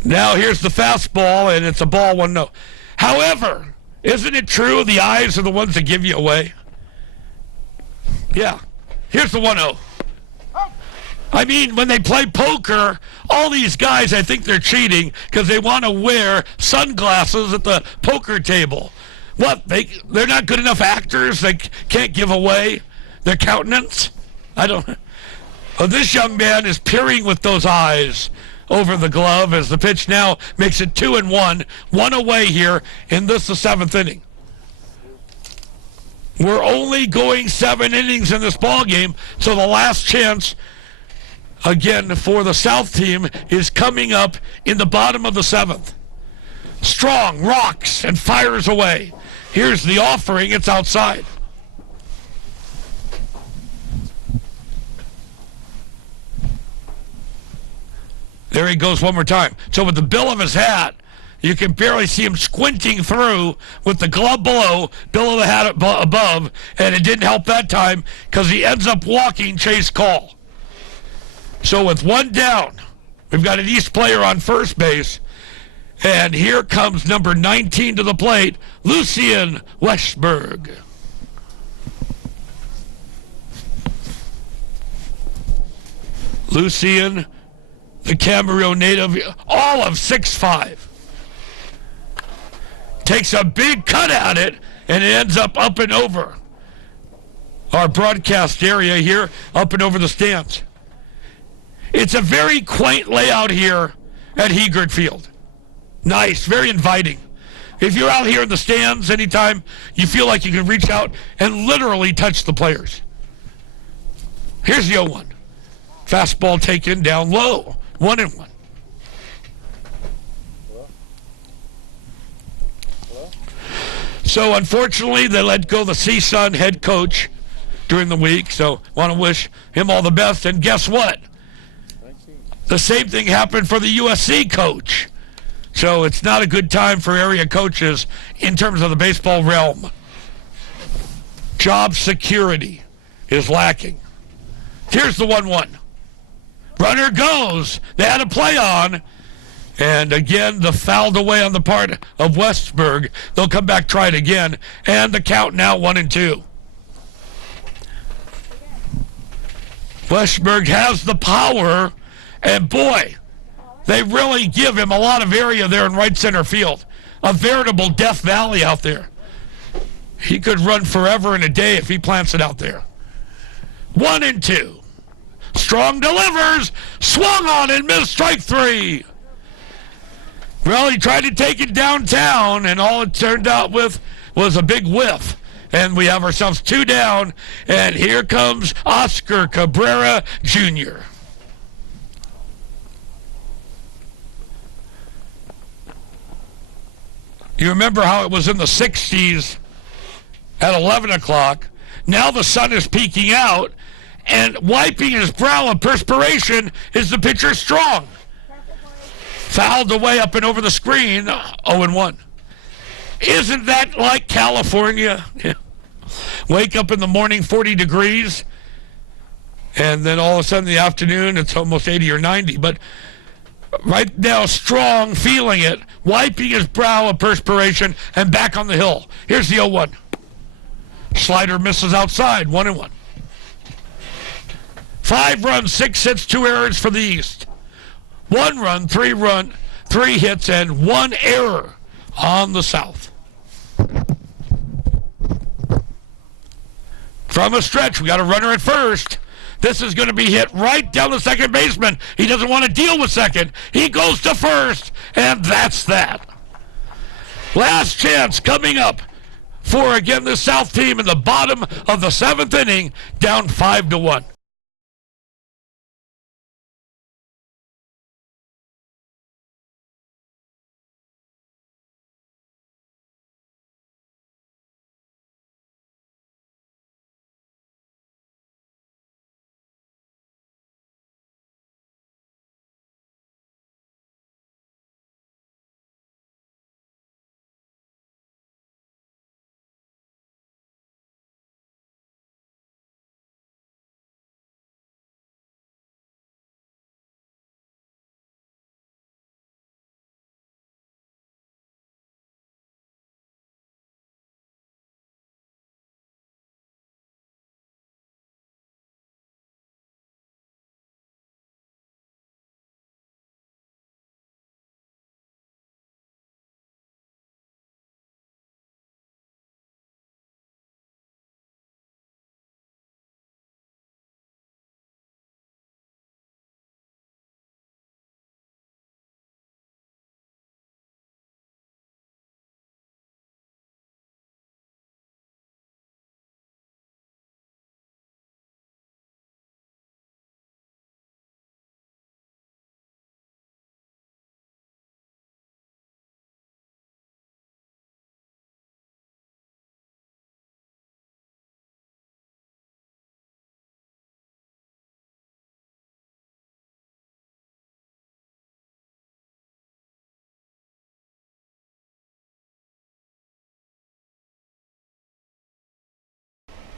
Now here's the fastball, and it's a ball 1-0. However, isn't it true the eyes are the ones that give you away? Yeah. Here's the 1-0. I mean, when they play poker, all these guys, I think they're cheating because they want to wear sunglasses at the poker table. What? They're not good enough actors? They can't give away their countenance? I don't... Oh, this young man is peering with those eyes over the glove as the pitch now makes it 2-1. 1 away here in this, the 7th inning. We're only going 7 innings in this ball game, so the last chance, again, for the South team is coming up in the bottom of the 7th. Strong rocks and fires away. Here's the offering. It's outside. There he goes one more time. So with the bill of his hat, you can barely see him squinting through with the glove below, bill of the hat above, and it didn't help that time because he ends up walking Chase Call. So with 1 down, we've got an East player on first base, and here comes number 19 to the plate, Lucien Westberg. Lucien, the Camarillo native, all of 6'5". Takes a big cut at it, and it ends up and over our broadcast area here, up and over the stands. It's a very quaint layout here at Heegert Field. Nice, very inviting. If you're out here in the stands anytime, you feel like you can reach out and literally touch the players. Here's the 0-1. Fastball taken down low. 1-1. So unfortunately, they let go the CSUN head coach during the week. So want to wish him all the best. And guess what? The same thing happened for the USC coach. So it's not a good time for area coaches in terms of the baseball realm. Job security is lacking. Here's the 1-1. Runner goes. They had a play on. And again, the fouled away on the part of Westberg. They'll come back, try it again. And the count now 1-2. Westberg has the power. And boy, they really give him a lot of area there in right center field. A veritable Death Valley out there. He could run forever and a day if he plants it out there. 1-2. Strong delivers. Swung on and missed, strike 3. Well, he tried to take it downtown, and all it turned out with was a big whiff. And we have ourselves 2 down, and here comes Oscar Cabrera Jr. You remember how it was in the 60s at 11 o'clock. Now the sun is peeking out, and wiping his brow of perspiration is the pitcher Strong. Fouled away up and over the screen, 0-1. Isn't that like California? Wake up in the morning, 40 degrees, and then all of a sudden in the afternoon, it's almost 80 or 90. But right now, Strong feeling it, wiping his brow of perspiration, and back on the hill. Here's the 0-1. Slider misses outside, 1-1. 5 runs, 6 hits, 2 errors for the East. 1 run, 3 hits, and 1 error on the South. From a stretch, we got a runner at first. This is going to be hit right down the second baseman. He doesn't want to deal with second. He goes to first, and that's that. Last chance coming up for, again, the South team in the bottom of the 7th inning, down 5-1.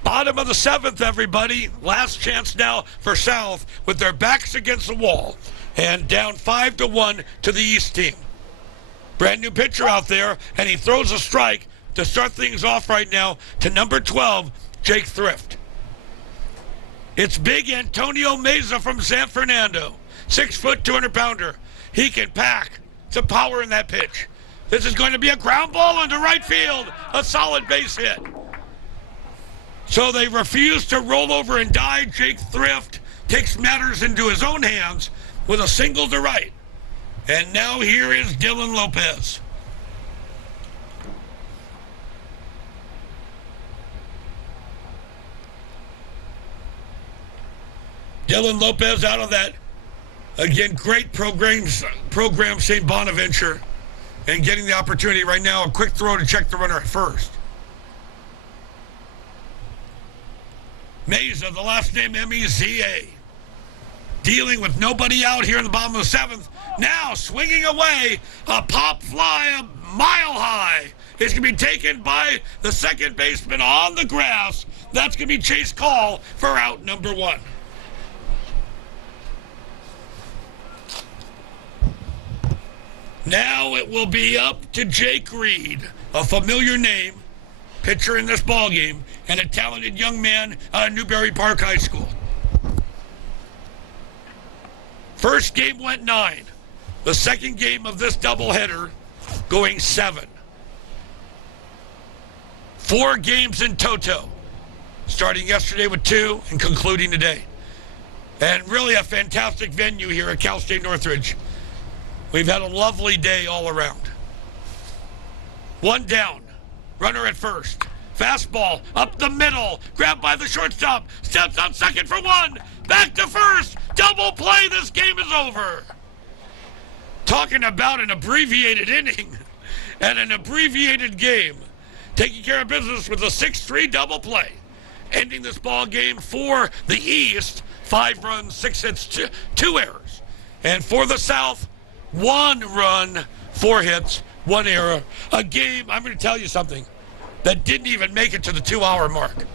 Bottom of the 7th, everybody. Last chance now for South with their backs against the wall. And down 5-1 to the East team. Brand new pitcher out there, and he throws a strike to start things off right now to number 12, Jake Thrift. It's big Antonio Meza from San Fernando. 6-foot, 200-pounder. He can pack some power in that pitch. This is going to be a ground ball into right field. A solid base hit. So they refuse to roll over and die. Jake Thrift takes matters into his own hands with a single to right. And now here is Dylan Lopez. Dylan Lopez out of that, again, great program St. Bonaventure, and getting the opportunity right now, a quick throw to check the runner at first. Meza, the last name M-E-Z-A. Dealing with nobody out here in the bottom of the 7th. Now swinging away, a pop fly a mile high. It's going to be taken by the second baseman on the grass. That's going to be Chase Call for out number 1. Now it will be up to Jake Reed, a familiar name, pitcher in this ballgame, and a talented young man out of Newberry Park High School. First game went 9. The second game of this doubleheader going 7. 4 games in toto, starting yesterday with 2 and concluding today. And really a fantastic venue here at Cal State Northridge. We've had a lovely day all around. 1 down, runner at first. Fastball up the middle, grabbed by the shortstop, steps on second for one, back to first, double play, this game is over. Talking about an abbreviated inning and an abbreviated game. Taking care of business with a 6-3 double play. Ending this ball game for the East, 5 runs, 6 hits, 2 errors. And for the South, 1 run, 4 hits, 1 error. A game, I'm going to tell you something, that didn't even make it to the 2-hour mark.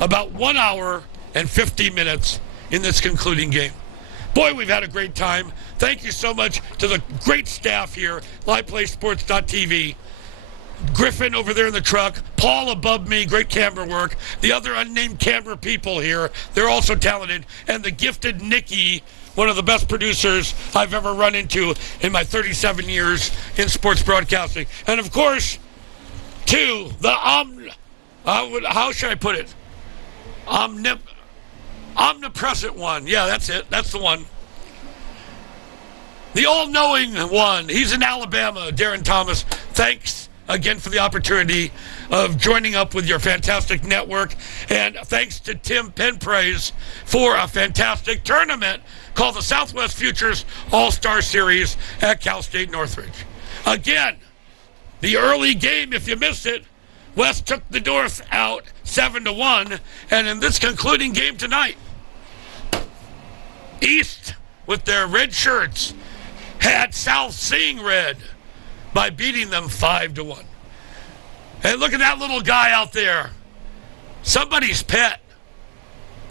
About 1 hour and 50 minutes in this concluding game. Boy, we've had a great time. Thank you so much to the great staff here, LivePlaySports.tv. Griffin over there in the truck, Paul above me, great camera work. The other unnamed camera people here, they're also talented. And the gifted Nikki, one of the best producers I've ever run into in my 37 years in sports broadcasting. And of course, to the how should I put it? Omnipresent one. Yeah, that's it. That's the one. The all-knowing one. He's in Alabama, Darren Thomas. Thanks again for the opportunity of joining up with your fantastic network. And thanks to Tim Penpraise for a fantastic tournament called the Southwest Futures All-Star Series at Cal State Northridge. Again, the early game, if you missed it, West took the North out 7-1. And in this concluding game tonight, East, with their red shirts, had South seeing red by beating them 5-1. Hey, look at that little guy out there. Somebody's pet.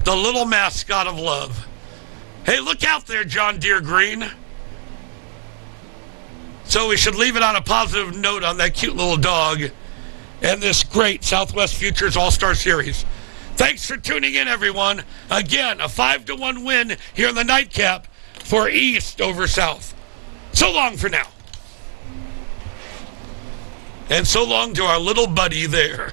The little mascot of love. Hey, look out there, John Deere Green. So we should leave it on a positive note on that cute little dog and this great Southwest Futures All-Star Series. Thanks for tuning in, everyone. Again, a 5-1 win here in the nightcap for East over South. So long for now. And so long to our little buddy there.